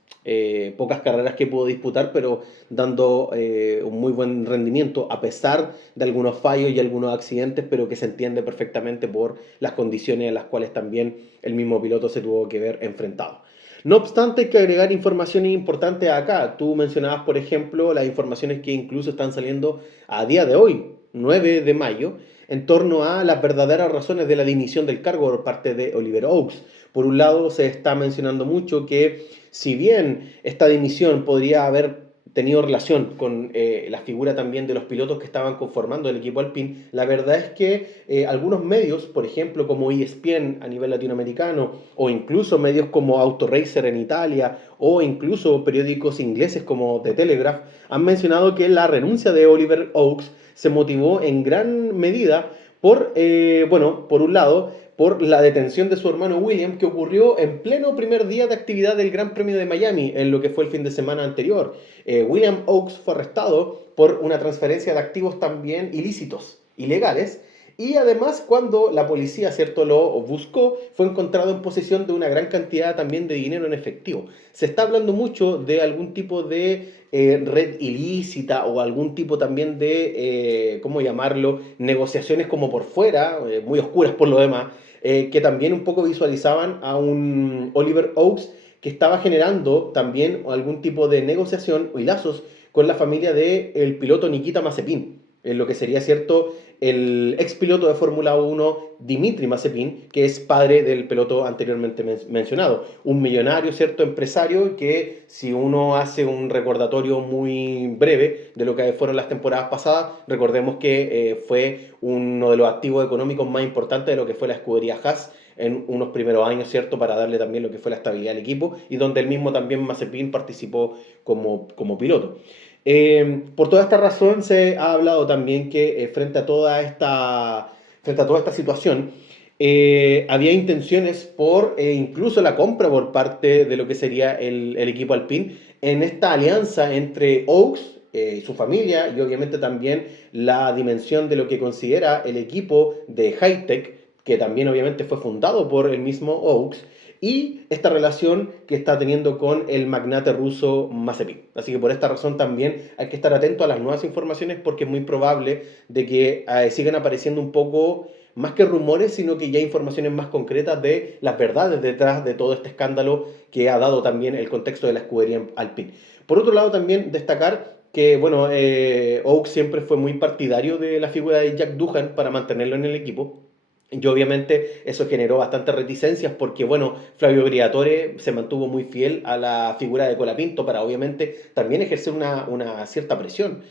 pocas carreras que pudo disputar, pero dando un muy buen rendimiento a pesar de algunos fallos y algunos accidentes, pero que se entiende perfectamente por las condiciones en las cuales también el mismo piloto se tuvo que ver enfrentado. No obstante, hay que agregar informaciones importantes acá. Tú mencionabas, por ejemplo, las informaciones que incluso están saliendo a día de hoy, 9 de mayo, en torno a las verdaderas razones de la dimisión del cargo por parte de Oliver Oakes. Por un lado, se está mencionando mucho que si bien esta dimisión podría haber tenido relación con la figura también de los pilotos que estaban conformando el equipo Alpine, la verdad es que algunos medios, por ejemplo como ESPN a nivel latinoamericano, o incluso medios como Autoracer en Italia, o incluso periódicos ingleses como The Telegraph, han mencionado que la renuncia de Oliver Oakes se motivó en gran medida por, bueno, por un lado, por la detención de su hermano William, que ocurrió en pleno primer día de actividad del Gran Premio de Miami, en lo que fue el fin de semana anterior. William Oakes fue arrestado por una transferencia de activos también ilícitos, ilegales, y además cuando la policía, ¿cierto?, lo buscó, fue encontrado en posesión de una gran cantidad también de dinero en efectivo. Se está hablando mucho de algún tipo de red ilícita o algún tipo también de, ¿cómo llamarlo?, negociaciones como por fuera, muy oscuras por lo demás, que también un poco visualizaban a un Oliver Oakes que estaba generando también algún tipo de negociación y lazos con la familia del piloto Nikita Mazepin, en lo que sería, cierto, el ex piloto de Fórmula 1 Dimitri Mazepin, que es padre del piloto anteriormente mencionado, un millonario, cierto, empresario que, si uno hace un recordatorio muy breve de lo que fueron las temporadas pasadas, recordemos que fue uno de los activos económicos más importantes de lo que fue la escudería Haas en unos primeros años, ¿cierto?, para darle también lo que fue la estabilidad al equipo, y donde él mismo también Mazepin participó como piloto. Por toda esta razón se ha hablado también que frente frente a toda esta situación, había intenciones por incluso la compra por parte de lo que sería el equipo Alpine en esta alianza entre Oaks y su familia y obviamente también la dimensión de lo que considera el equipo de Hightech, que también obviamente fue fundado por el mismo Oaks, y esta relación que está teniendo con el magnate ruso Mazepin. Así que por esta razón también hay que estar atento a las nuevas informaciones porque es muy probable de que sigan apareciendo un poco más que rumores, sino que ya informaciones más concretas de las verdades detrás de todo este escándalo que ha dado también el contexto de la escudería Alpine. Por otro lado, también destacar que, bueno, Oak siempre fue muy partidario de la figura de Jack Doohan para mantenerlo en el equipo. Y obviamente eso generó bastantes reticencias porque, bueno, Flavio Briatore se mantuvo muy fiel a la figura de Colapinto para obviamente también ejercer una cierta presión.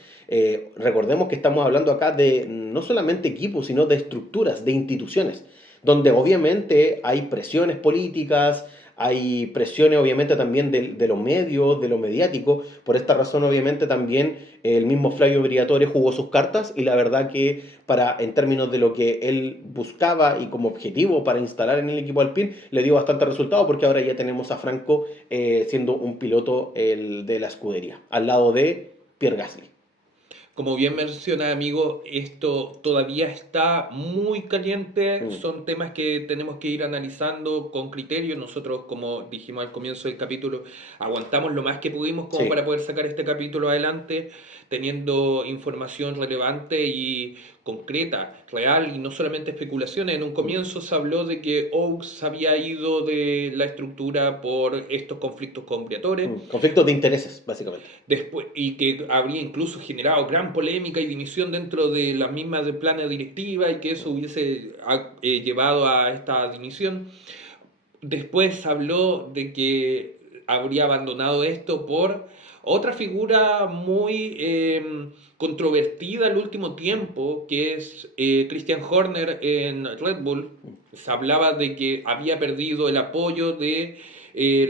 Recordemos que estamos hablando acá de no solamente equipos, sino de estructuras, de instituciones, donde obviamente hay presiones políticas, hay presiones obviamente también de los medios, de lo mediático. Por esta razón obviamente también el mismo Flavio Briatore jugó sus cartas y la verdad que en términos de lo que él buscaba y como objetivo para instalar en el equipo Alpine, le dio bastante resultado porque ahora ya tenemos a Franco siendo un piloto de la escudería, al lado de Pierre Gasly. Como bien menciona, amigo, esto todavía está muy caliente, son temas que tenemos que ir analizando con criterio. Nosotros, como dijimos al comienzo del capítulo, aguantamos lo más que pudimos como Sí. para poder sacar este capítulo adelante, teniendo información relevante y concreta, real, y no solamente especulaciones. En un comienzo se habló de que Oaks había ido de la estructura por estos conflictos con Briatore. Conflictos de intereses, básicamente. Después, y que habría incluso generado gran polémica y división dentro de la misma de plana directiva y que eso hubiese llevado a esta dimisión. Después habló de que habría abandonado esto por otra figura muy controvertida al último tiempo, que es Christian Horner en Red Bull. Se hablaba de que había perdido el apoyo de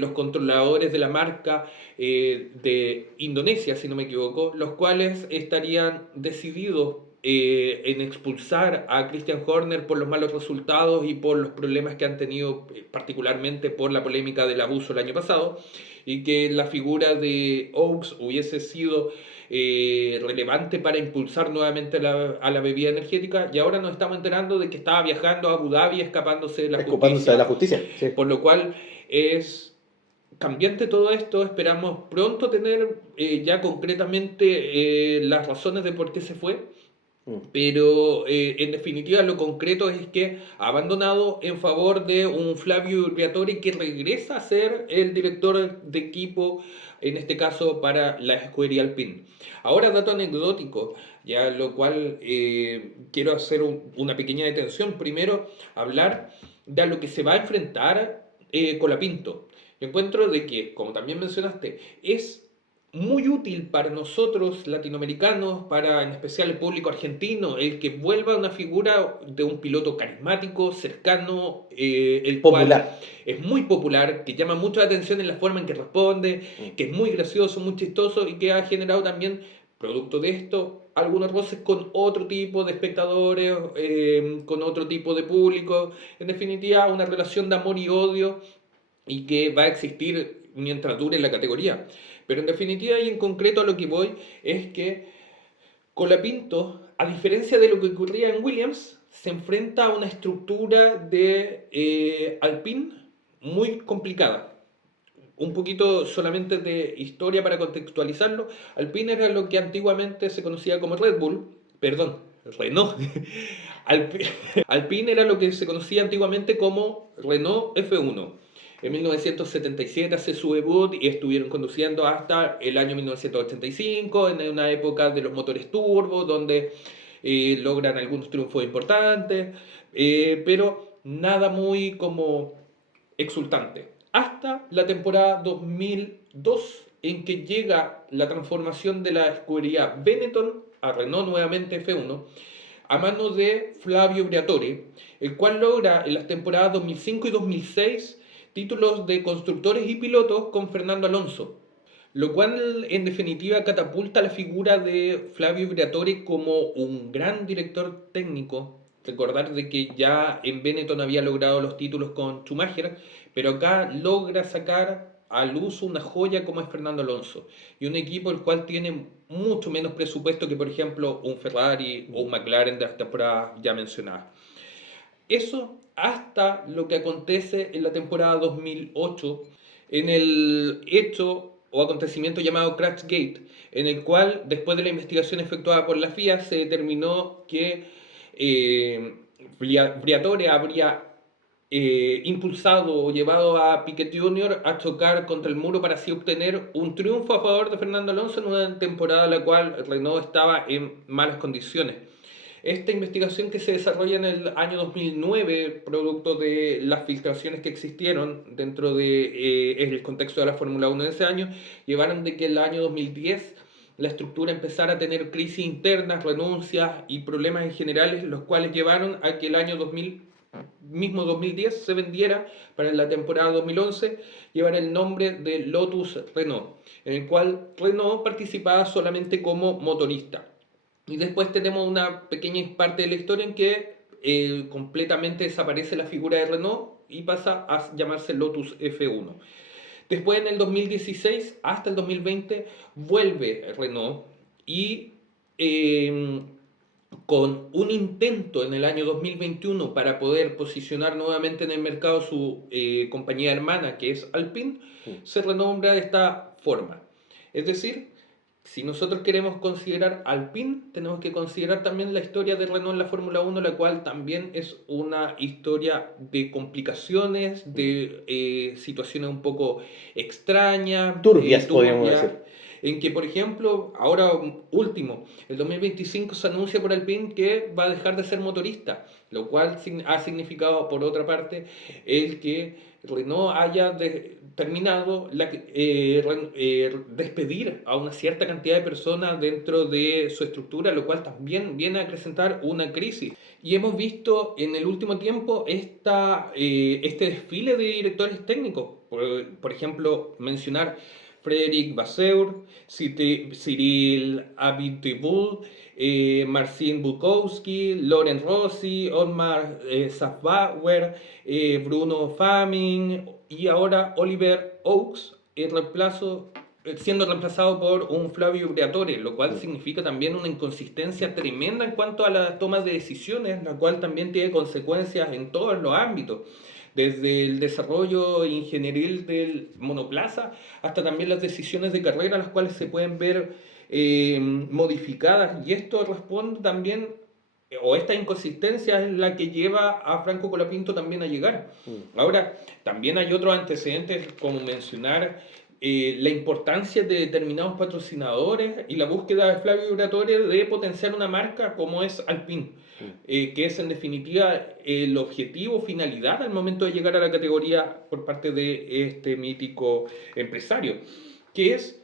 los controladores de la marca de Indonesia, si no me equivoco, los cuales estarían decididos en expulsar a Christian Horner por los malos resultados y por los problemas que han tenido, particularmente por la polémica del abuso el año pasado, y que la figura de Oaks hubiese sido relevante para impulsar nuevamente a la bebida energética, y ahora nos estamos enterando de que estaba viajando a Abu Dhabi escapándose de la Escapándose de la justicia. Sí. por lo cual es cambiante todo esto. Esperamos pronto tener ya concretamente las razones de por qué se fue. Pero en definitiva lo concreto es que ha abandonado en favor de un Flavio Briatore que regresa a ser el director de equipo, en este caso para la escudería Alpine. Ahora, dato anecdótico, ya lo cual quiero hacer una pequeña detención. Primero, hablar de a lo que se va a enfrentar Colapinto. Yo encuentro de que, como también mencionaste, es muy útil para nosotros latinoamericanos, para en especial el público argentino, el que vuelva una figura de un piloto carismático, cercano, el Popular. cual es muy popular, que llama mucho la atención en la forma en que responde, que es muy gracioso, muy chistoso y que ha generado también, producto de esto, algunos roces con otro tipo de espectadores, con otro tipo de público. En definitiva, una relación de amor y odio y que va a existir mientras dure la categoría. Pero en definitiva y en concreto a lo que voy es que Colapinto, a diferencia de lo que ocurría en Williams, se enfrenta a una estructura de Alpine muy complicada. Un poquito solamente de historia para contextualizarlo. Alpine era lo que antiguamente se conocía como Red Bull, perdón, Renault. Alpine era lo que se conocía antiguamente como Renault F1. En 1977 hace su debut y estuvieron conduciendo hasta el año 1985, en una época de los motores turbo, donde logran algunos triunfos importantes, pero nada muy como exultante. Hasta la temporada 2002, en que llega la transformación de la escudería Benetton a Renault nuevamente F1, a manos de Flavio Briatore, el cual logra en las temporadas 2005 y 2006 títulos de constructores y pilotos con Fernando Alonso, lo cual en definitiva catapulta la figura de Flavio Briatore como un gran director técnico, recordar de que ya en Benetton había logrado los títulos con Schumacher, pero acá logra sacar al uso una joya como es Fernando Alonso, y un equipo el cual tiene mucho menos presupuesto que por ejemplo un Ferrari o un McLaren de las temporadas ya mencionadas. Eso hasta lo que acontece en la temporada 2008, en el hecho o acontecimiento llamado Crashgate, en el cual, después de la investigación efectuada por la FIA, se determinó que Briatore habría impulsado o llevado a Piquet Jr. a chocar contra el muro para así obtener un triunfo a favor de Fernando Alonso en una temporada en la cual Renault estaba en malas condiciones. Esta investigación que se desarrolla en el año 2009, producto de las filtraciones que existieron dentro de el contexto de la Fórmula 1 de ese año, llevaron de que el año 2010 la estructura empezara a tener crisis internas, renuncias y problemas en generales, los cuales llevaron a que el año 2010 se vendiera para la temporada 2011, llevara el nombre de Lotus Renault, en el cual Renault participaba solamente como motorista. Y después tenemos una pequeña parte de la historia en que completamente desaparece la figura de Renault y pasa a llamarse Lotus F1. Después en el 2016 hasta el 2020 vuelve Renault y con un intento en el año 2021 para poder posicionar nuevamente en el mercado su compañía hermana que es Alpine, se renombra de esta forma. Es decir, si nosotros queremos considerar Alpine, tenemos que considerar también la historia de Renault en la Fórmula 1, la cual también es una historia de complicaciones, de situaciones un poco extrañas, Turbias, podríamos decir. en que, por ejemplo, ahora último, el 2025 se anuncia por Alpine que va a dejar de ser motorista, lo cual ha significado, por otra parte, el que Renault haya terminado despedir a una cierta cantidad de personas dentro de su estructura, lo cual también viene a acrecentar una crisis. Y hemos visto en el último tiempo este desfile de directores técnicos. Por ejemplo, mencionar Frédéric Vasseur, Cyril Abiteboul, Marcin Bukowski, Loren Rossi, Otmar Safbauer, Bruno Faming y ahora Oliver Oaks, siendo reemplazado por un Flavio Briatore, lo cual significa también una inconsistencia tremenda en cuanto a la toma de decisiones, la cual también tiene consecuencias en todos los ámbitos, desde el desarrollo ingenieril del monoplaza hasta también las decisiones de carrera, las cuales se pueden ver modificadas, y esto responde también, o esta inconsistencia es la que lleva a Franco Colapinto también a llegar. Ahora, también hay otros antecedentes, como mencionar la importancia de determinados patrocinadores y la búsqueda de Flavio Briatore de potenciar una marca como es Alpine, que es en definitiva el objetivo, finalidad al momento de llegar a la categoría por parte de este mítico empresario, que es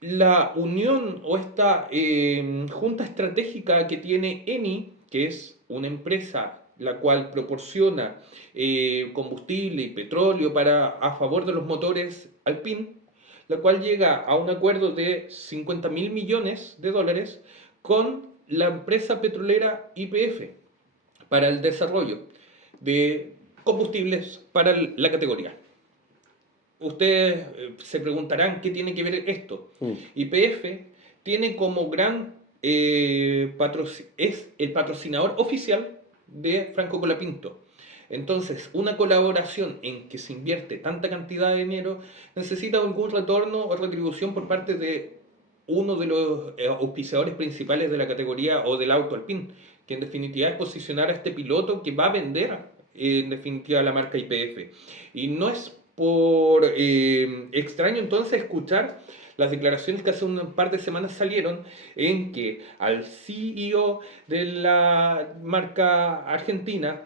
la unión o esta junta estratégica que tiene Eni, que es una empresa la cual proporciona combustible y petróleo a favor de los motores Alpine, la cual llega a un acuerdo de 50.000 millones de dólares con la empresa petrolera YPF para el desarrollo de combustibles para la categoría. Ustedes se preguntarán qué tiene que ver esto. YPF tiene como es el patrocinador oficial de Franco Colapinto. Entonces, una colaboración en que se invierte tanta cantidad de dinero necesita algún retorno o retribución por parte de uno de los auspiciadores principales de la categoría o del auto Alpine, que en definitiva es posicionar a este piloto que va a vender en definitiva la marca YPF. Y no es por extraño entonces escuchar las declaraciones que hace un par de semanas salieron en que al CEO de la marca argentina,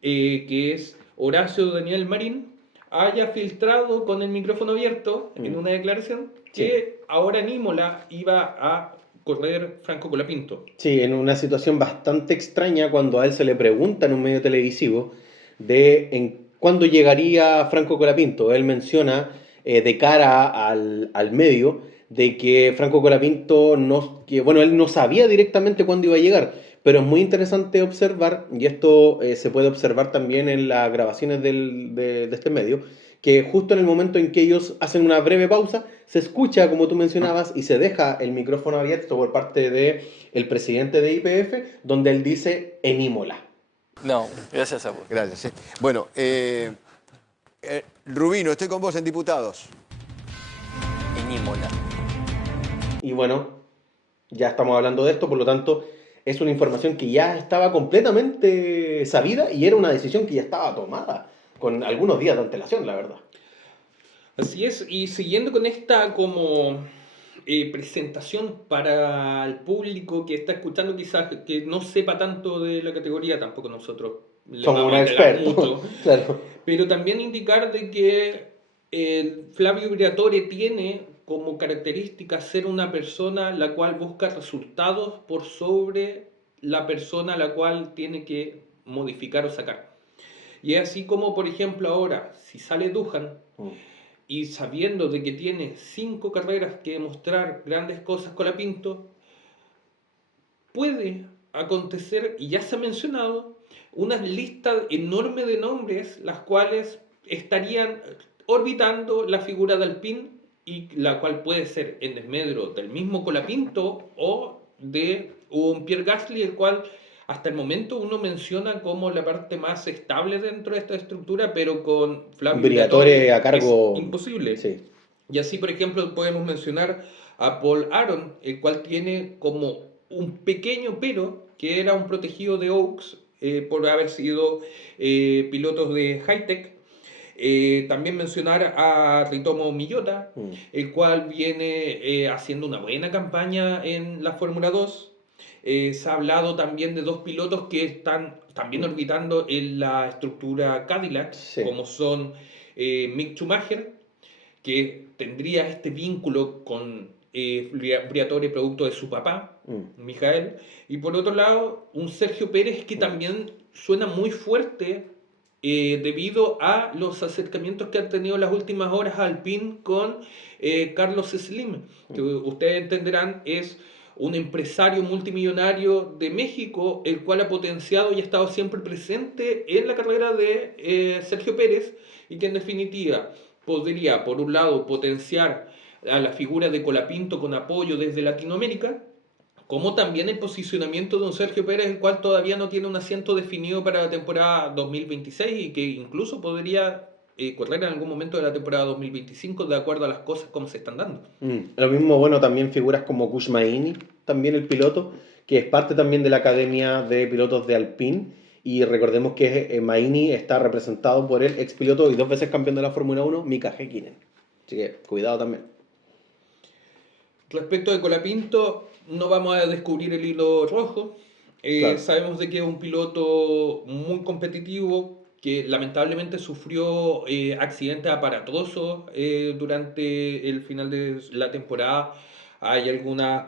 que es Horacio Daniel Marín, haya filtrado con el micrófono abierto en una declaración que ahora en Imola iba a correr Franco Colapinto. Sí, en una situación bastante extraña cuando a él se le pregunta en un medio televisivo de cuándo llegaría Franco Colapinto. Él menciona de cara al medio de que Franco Colapinto él no sabía directamente cuándo iba a llegar, Pero es muy interesante observar, y esto se puede observar también en las grabaciones de este medio, que justo en el momento en que ellos hacen una breve pausa, se escucha, como tú mencionabas, y se deja el micrófono abierto por parte del presidente de IPF, donde él dice en Imola. No, gracias a vos. Gracias. Sí. Bueno, Rubino, estoy con vos en Diputados. En Imola. Y bueno, ya estamos hablando de esto, por lo tanto, es una información que ya estaba completamente sabida y era una decisión que ya estaba tomada, con algunos días de antelación, la verdad. Así es, y siguiendo con esta como presentación para el público que está escuchando, quizás que no sepa tanto de la categoría, tampoco nosotros le Somos vamos un a aclarar experto, mucho, claro. pero también indicar de que Flavio Briatore tiene como característica ser una persona la cual busca resultados por sobre la persona a la cual tiene que modificar o sacar. Y es así como, por ejemplo, ahora, si sale Duhan y sabiendo de que tiene 5 carreras que demostrar grandes cosas con la Pinto, puede acontecer, y ya se ha mencionado, una lista enorme de nombres las cuales estarían orbitando la figura de Alpine y la cual puede ser en desmedro del mismo Colapinto o de un Pierre Gasly, el cual hasta el momento uno menciona como la parte más estable dentro de esta estructura, pero con Flavio Briatore a cargo. es imposible. Sí. Y así, por ejemplo, podemos mencionar a Paul Aron, el cual tiene como un pequeño pero, que era un protegido de Oaks por haber sido pilotos de Hightech. También mencionar a Ritomo Miyota, el cual viene haciendo una buena campaña en la Fórmula 2. Se ha hablado también de 2 pilotos que están también orbitando en la estructura Cadillac, Sí. como son Mick Schumacher, que tendría este vínculo con Briatore producto de su papá, Mijael, y por otro lado un Sergio Pérez que también suena muy fuerte debido a los acercamientos que han tenido las últimas horas Alpine con Carlos Slim, que ustedes entenderán es un empresario multimillonario de México, el cual ha potenciado y ha estado siempre presente en la carrera de Sergio Pérez, y que en definitiva podría, por un lado, potenciar a la figura de Colapinto con apoyo desde Latinoamérica, como también el posicionamiento de un Sergio Pérez, el cual todavía no tiene un asiento definido para la temporada 2026 y que incluso podría correr en algún momento de la temporada 2025 de acuerdo a las cosas como se están dando. Lo mismo, bueno, también figuras como Gush Maini, también el piloto, que es parte también de la Academia de Pilotos de Alpine. Y recordemos que Maini está representado por el ex piloto y 2 veces campeón de la Fórmula 1, Mika Häkkinen. Así que cuidado también. Respecto de Colapinto, no vamos a descubrir el hilo rojo. Claro. Sabemos de que es un piloto muy competitivo que lamentablemente sufrió accidentes aparatosos durante el final de la temporada. Hay algunas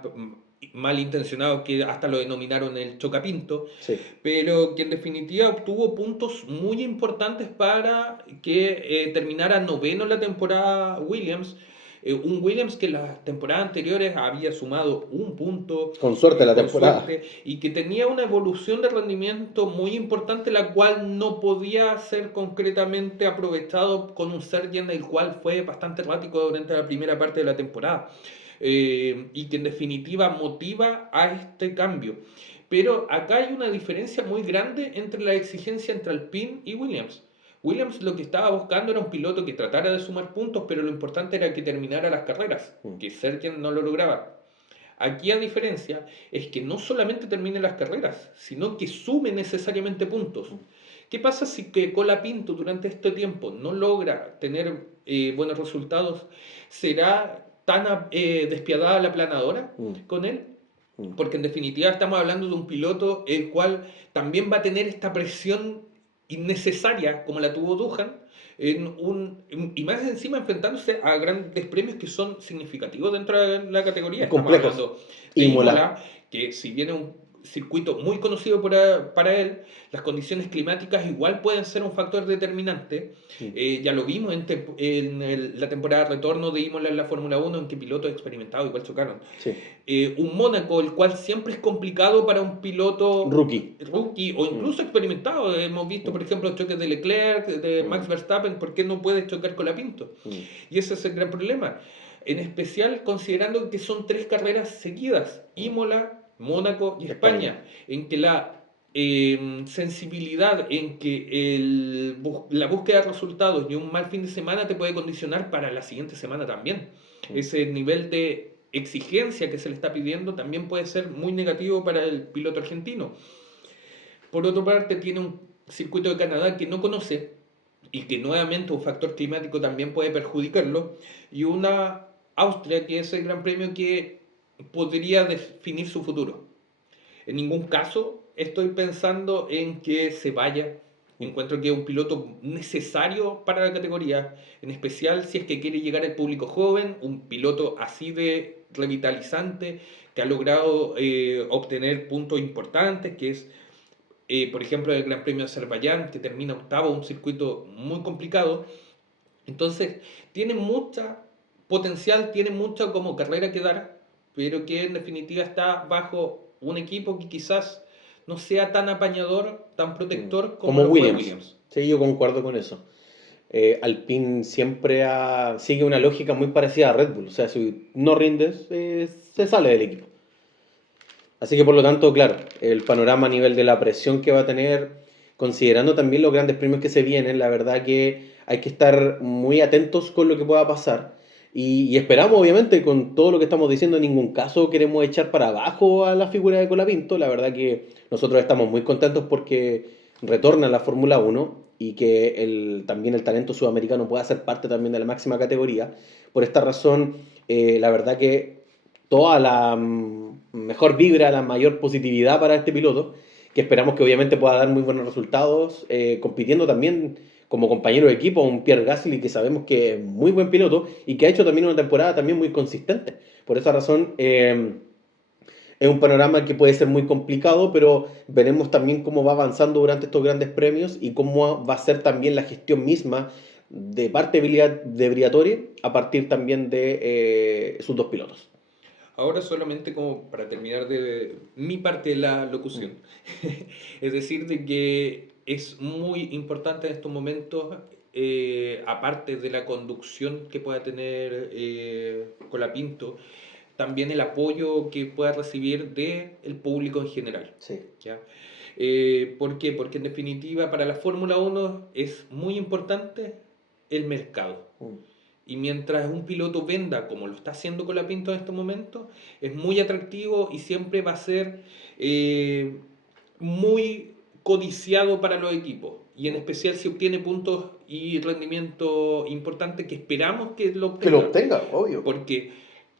malintencionados que hasta lo denominaron el chocapinto, Sí. pero que en definitiva obtuvo puntos muy importantes para que terminara noveno en la temporada Williams. Un Williams que en las temporadas anteriores había sumado un punto. Con suerte la con temporada. suerte, y que tenía una evolución de rendimiento muy importante, la cual no podía ser concretamente aprovechado con un Sargent, el cual fue bastante errático durante la primera parte de la temporada. Y que en definitiva motiva a este cambio. Pero acá hay una diferencia muy grande entre la exigencia entre Alpine y Williams. Williams lo que estaba buscando era un piloto que tratara de sumar puntos, pero lo importante era que terminara las carreras, que Sargent no lo lograba. Aquí, a diferencia, es que no solamente termine las carreras, sino que sume necesariamente puntos. ¿Qué pasa si que Colapinto durante este tiempo no logra tener buenos resultados? ¿Será tan despiadada la planadora con él? Porque en definitiva estamos hablando de un piloto el cual también va a tener esta presión innecesaria como la tuvo Duhan, y más encima enfrentándose a grandes premios que son significativos dentro de la categoría. Estamos Complejos. hablando de Imola. Imola, que si bien es circuito muy conocido para él, las condiciones climáticas igual pueden ser un factor determinante. Ya lo vimos la temporada de retorno de Imola en la Fórmula 1, en que pilotos experimentados igual chocaron. Sí. Un Mónaco, el cual siempre es complicado para un piloto Rookie. o incluso experimentado. Hemos visto, por ejemplo, choques de Leclerc, de Max Verstappen, ¿por qué no puede chocar con la Pinto? Y ese es el gran problema. En especial considerando que son 3 carreras seguidas, Imola, Mónaco y España, en que la sensibilidad, en que la búsqueda de resultados y un mal fin de semana te puede condicionar para la siguiente semana también. Ese nivel de exigencia que se le está pidiendo también puede ser muy negativo para el piloto argentino. Por otra parte, tiene un circuito de Canadá que no conoce y que nuevamente un factor climático también puede perjudicarlo, y una Austria que es el gran premio que podría definir su futuro. En ningún caso estoy pensando en que se vaya. Encuentro que es un piloto necesario para la categoría, en especial si es que quiere llegar al público joven, un piloto así de revitalizante, que ha logrado obtener puntos importantes, que es, por ejemplo, el Gran Premio de Azerbaiyán, que termina octavo, un circuito muy complicado. Entonces, tiene mucha potencial, tiene mucha como carrera que dar, pero que en definitiva está bajo un equipo que quizás no sea tan apañador, tan protector como lo fue Williams. Sí, yo concuerdo con eso. Alpine siempre sigue una lógica muy parecida a Red Bull. O sea, si no rindes, se sale del equipo. Así que por lo tanto, claro, el panorama a nivel de la presión que va a tener, considerando también los grandes premios que se vienen, la verdad que hay que estar muy atentos con lo que pueda pasar. Y esperamos, obviamente, con todo lo que estamos diciendo, en ningún caso queremos echar para abajo a la figura de Colapinto. La verdad que nosotros estamos muy contentos porque retorna a la Fórmula 1 y que también el talento sudamericano pueda ser parte también de la máxima categoría. Por esta razón, la verdad que toda la mejor vibra, la mayor positividad para este piloto, que esperamos que obviamente pueda dar muy buenos resultados, compitiendo también como compañero de equipo, un Pierre Gasly que sabemos que es muy buen piloto y que ha hecho también una temporada también muy consistente. Por esa razón, es un panorama que puede ser muy complicado, pero veremos también cómo va avanzando durante estos grandes premios y cómo va a ser también la gestión misma de parte de Briatore a partir también de sus 2 pilotos. Ahora solamente como para terminar de mi parte de la locución, es decir, de que es muy importante en estos momentos, aparte de la conducción que pueda tener Colapinto, también el apoyo que pueda recibir del público en general. Sí. ¿Ya? ¿Por qué? Porque en definitiva para la Fórmula 1 es muy importante el mercado. Y mientras un piloto venda, como lo está haciendo Colapinto en este momento, es muy atractivo y siempre va a ser muy codiciado para los equipos. Y en especial si obtiene puntos y rendimiento importante, que esperamos que lo obtenga. Que lo obtenga, obvio. Porque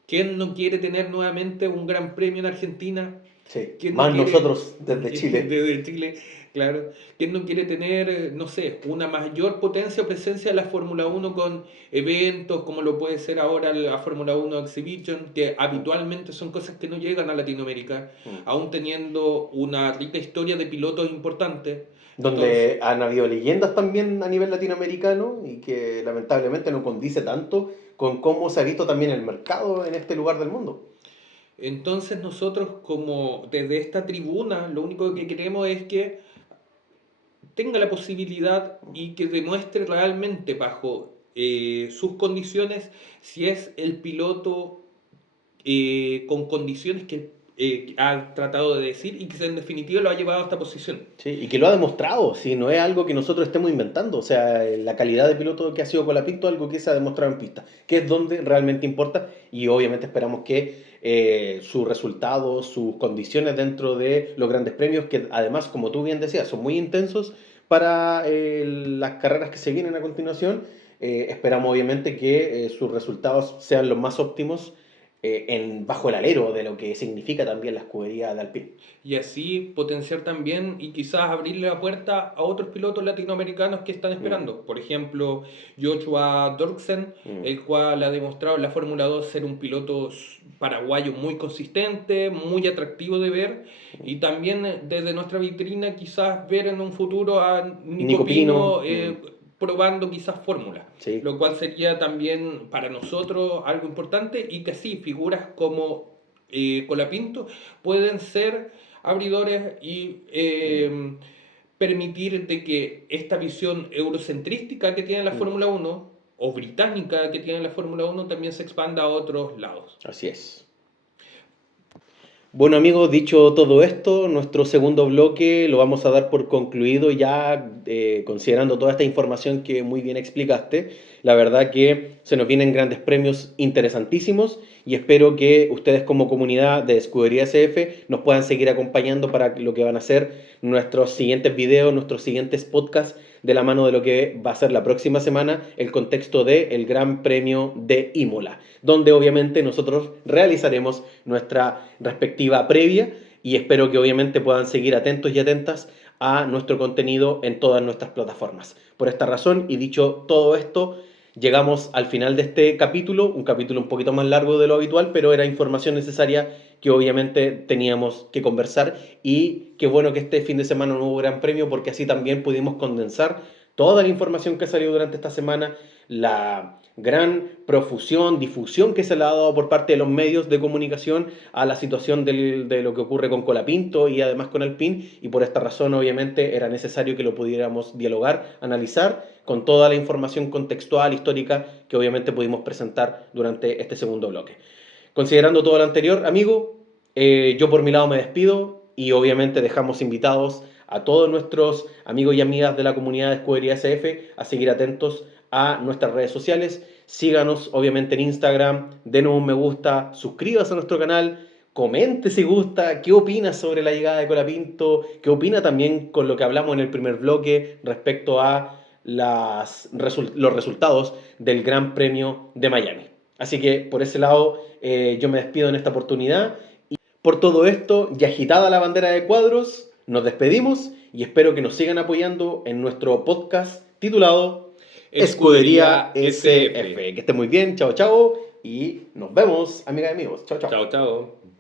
¿quién no quiere tener nuevamente un gran premio en Argentina? Sí, ¿Quién más no quiere, nosotros desde Chile. Desde Chile, claro. ¿Quién no quiere tener, no sé, una mayor potencia o presencia de la Fórmula 1 con eventos como lo puede ser ahora la Fórmula 1 Exhibition, que habitualmente son cosas que no llegan a Latinoamérica, aún teniendo una rica historia de pilotos importantes? Donde han habido leyendas también a nivel latinoamericano y que lamentablemente no condice tanto con cómo se ha visto también el mercado en este lugar del mundo. Entonces nosotros como desde esta tribuna lo único que queremos es que tenga la posibilidad y que demuestre realmente bajo sus condiciones si es el piloto con condiciones que ha tratado de decir y que en definitiva lo ha llevado a esta posición. Sí, y que lo ha demostrado, si no es algo que nosotros estemos inventando, o sea, la calidad de piloto que ha sido Colapinto es algo que se ha demostrado en pista, que es donde realmente importa y obviamente esperamos que sus resultados, sus condiciones dentro de los grandes premios, que además, como tú bien decías, son muy intensos para las carreras que se vienen a continuación, esperamos obviamente que sus resultados sean los más óptimos bajo el alero de lo que significa también la escudería de Alpine. Y así potenciar también y quizás abrirle la puerta a otros pilotos latinoamericanos que están esperando. Por ejemplo, Joshua Dorksen, el cual ha demostrado en la Fórmula 2 ser un piloto paraguayo muy consistente, muy atractivo de ver. Y también desde nuestra vitrina quizás ver en un futuro a Nico Pino probando quizás fórmula, Sí. lo cual sería también para nosotros algo importante y que sí, figuras como Colapinto pueden ser abridores y permitir de que esta visión eurocentrística que tiene la Fórmula 1 o británica que tiene la Fórmula 1 también se expanda a otros lados. Así es. Bueno amigos, dicho todo esto, nuestro segundo bloque lo vamos a dar por concluido ya considerando toda esta información que muy bien explicaste. La verdad que se nos vienen grandes premios interesantísimos y espero que ustedes como comunidad de Escudería SF nos puedan seguir acompañando para lo que van a ser nuestros siguientes videos, nuestros siguientes podcasts de la mano de lo que va a ser la próxima semana el contexto del Gran Premio de Imola, donde obviamente nosotros realizaremos nuestra respectiva previa y espero que obviamente puedan seguir atentos y atentas a nuestro contenido en todas nuestras plataformas. Por esta razón y dicho todo esto, llegamos al final de este capítulo, un capítulo un poquito más largo de lo habitual, pero era información necesaria que obviamente teníamos que conversar y qué bueno que este fin de semana no hubo gran premio porque así también pudimos condensar toda la información que salió durante esta semana, la gran profusión, difusión que se le ha dado por parte de los medios de comunicación a la situación de lo que ocurre con Colapinto y además con Alpine, y por esta razón obviamente era necesario que lo pudiéramos dialogar, analizar con toda la información contextual, histórica que obviamente pudimos presentar durante este segundo bloque. Considerando todo lo anterior, amigo, yo por mi lado me despido y obviamente dejamos invitados a todos nuestros amigos y amigas de la comunidad de Escudería SF a seguir atentos a nuestras redes sociales. Síganos obviamente en Instagram, denos un me gusta, suscríbase a nuestro canal, comente si gusta, qué opina sobre la llegada de Colapinto, qué opina también con lo que hablamos en el primer bloque respecto a los resultados del Gran Premio de Miami. Así que por ese lado yo me despido en esta oportunidad. Y por todo esto, y agitada la bandera de cuadros, nos despedimos y espero que nos sigan apoyando en nuestro podcast titulado Escudería SF. Que estén muy bien, chao chao y nos vemos, amigas y amigos. Chao chao. Chao, chao.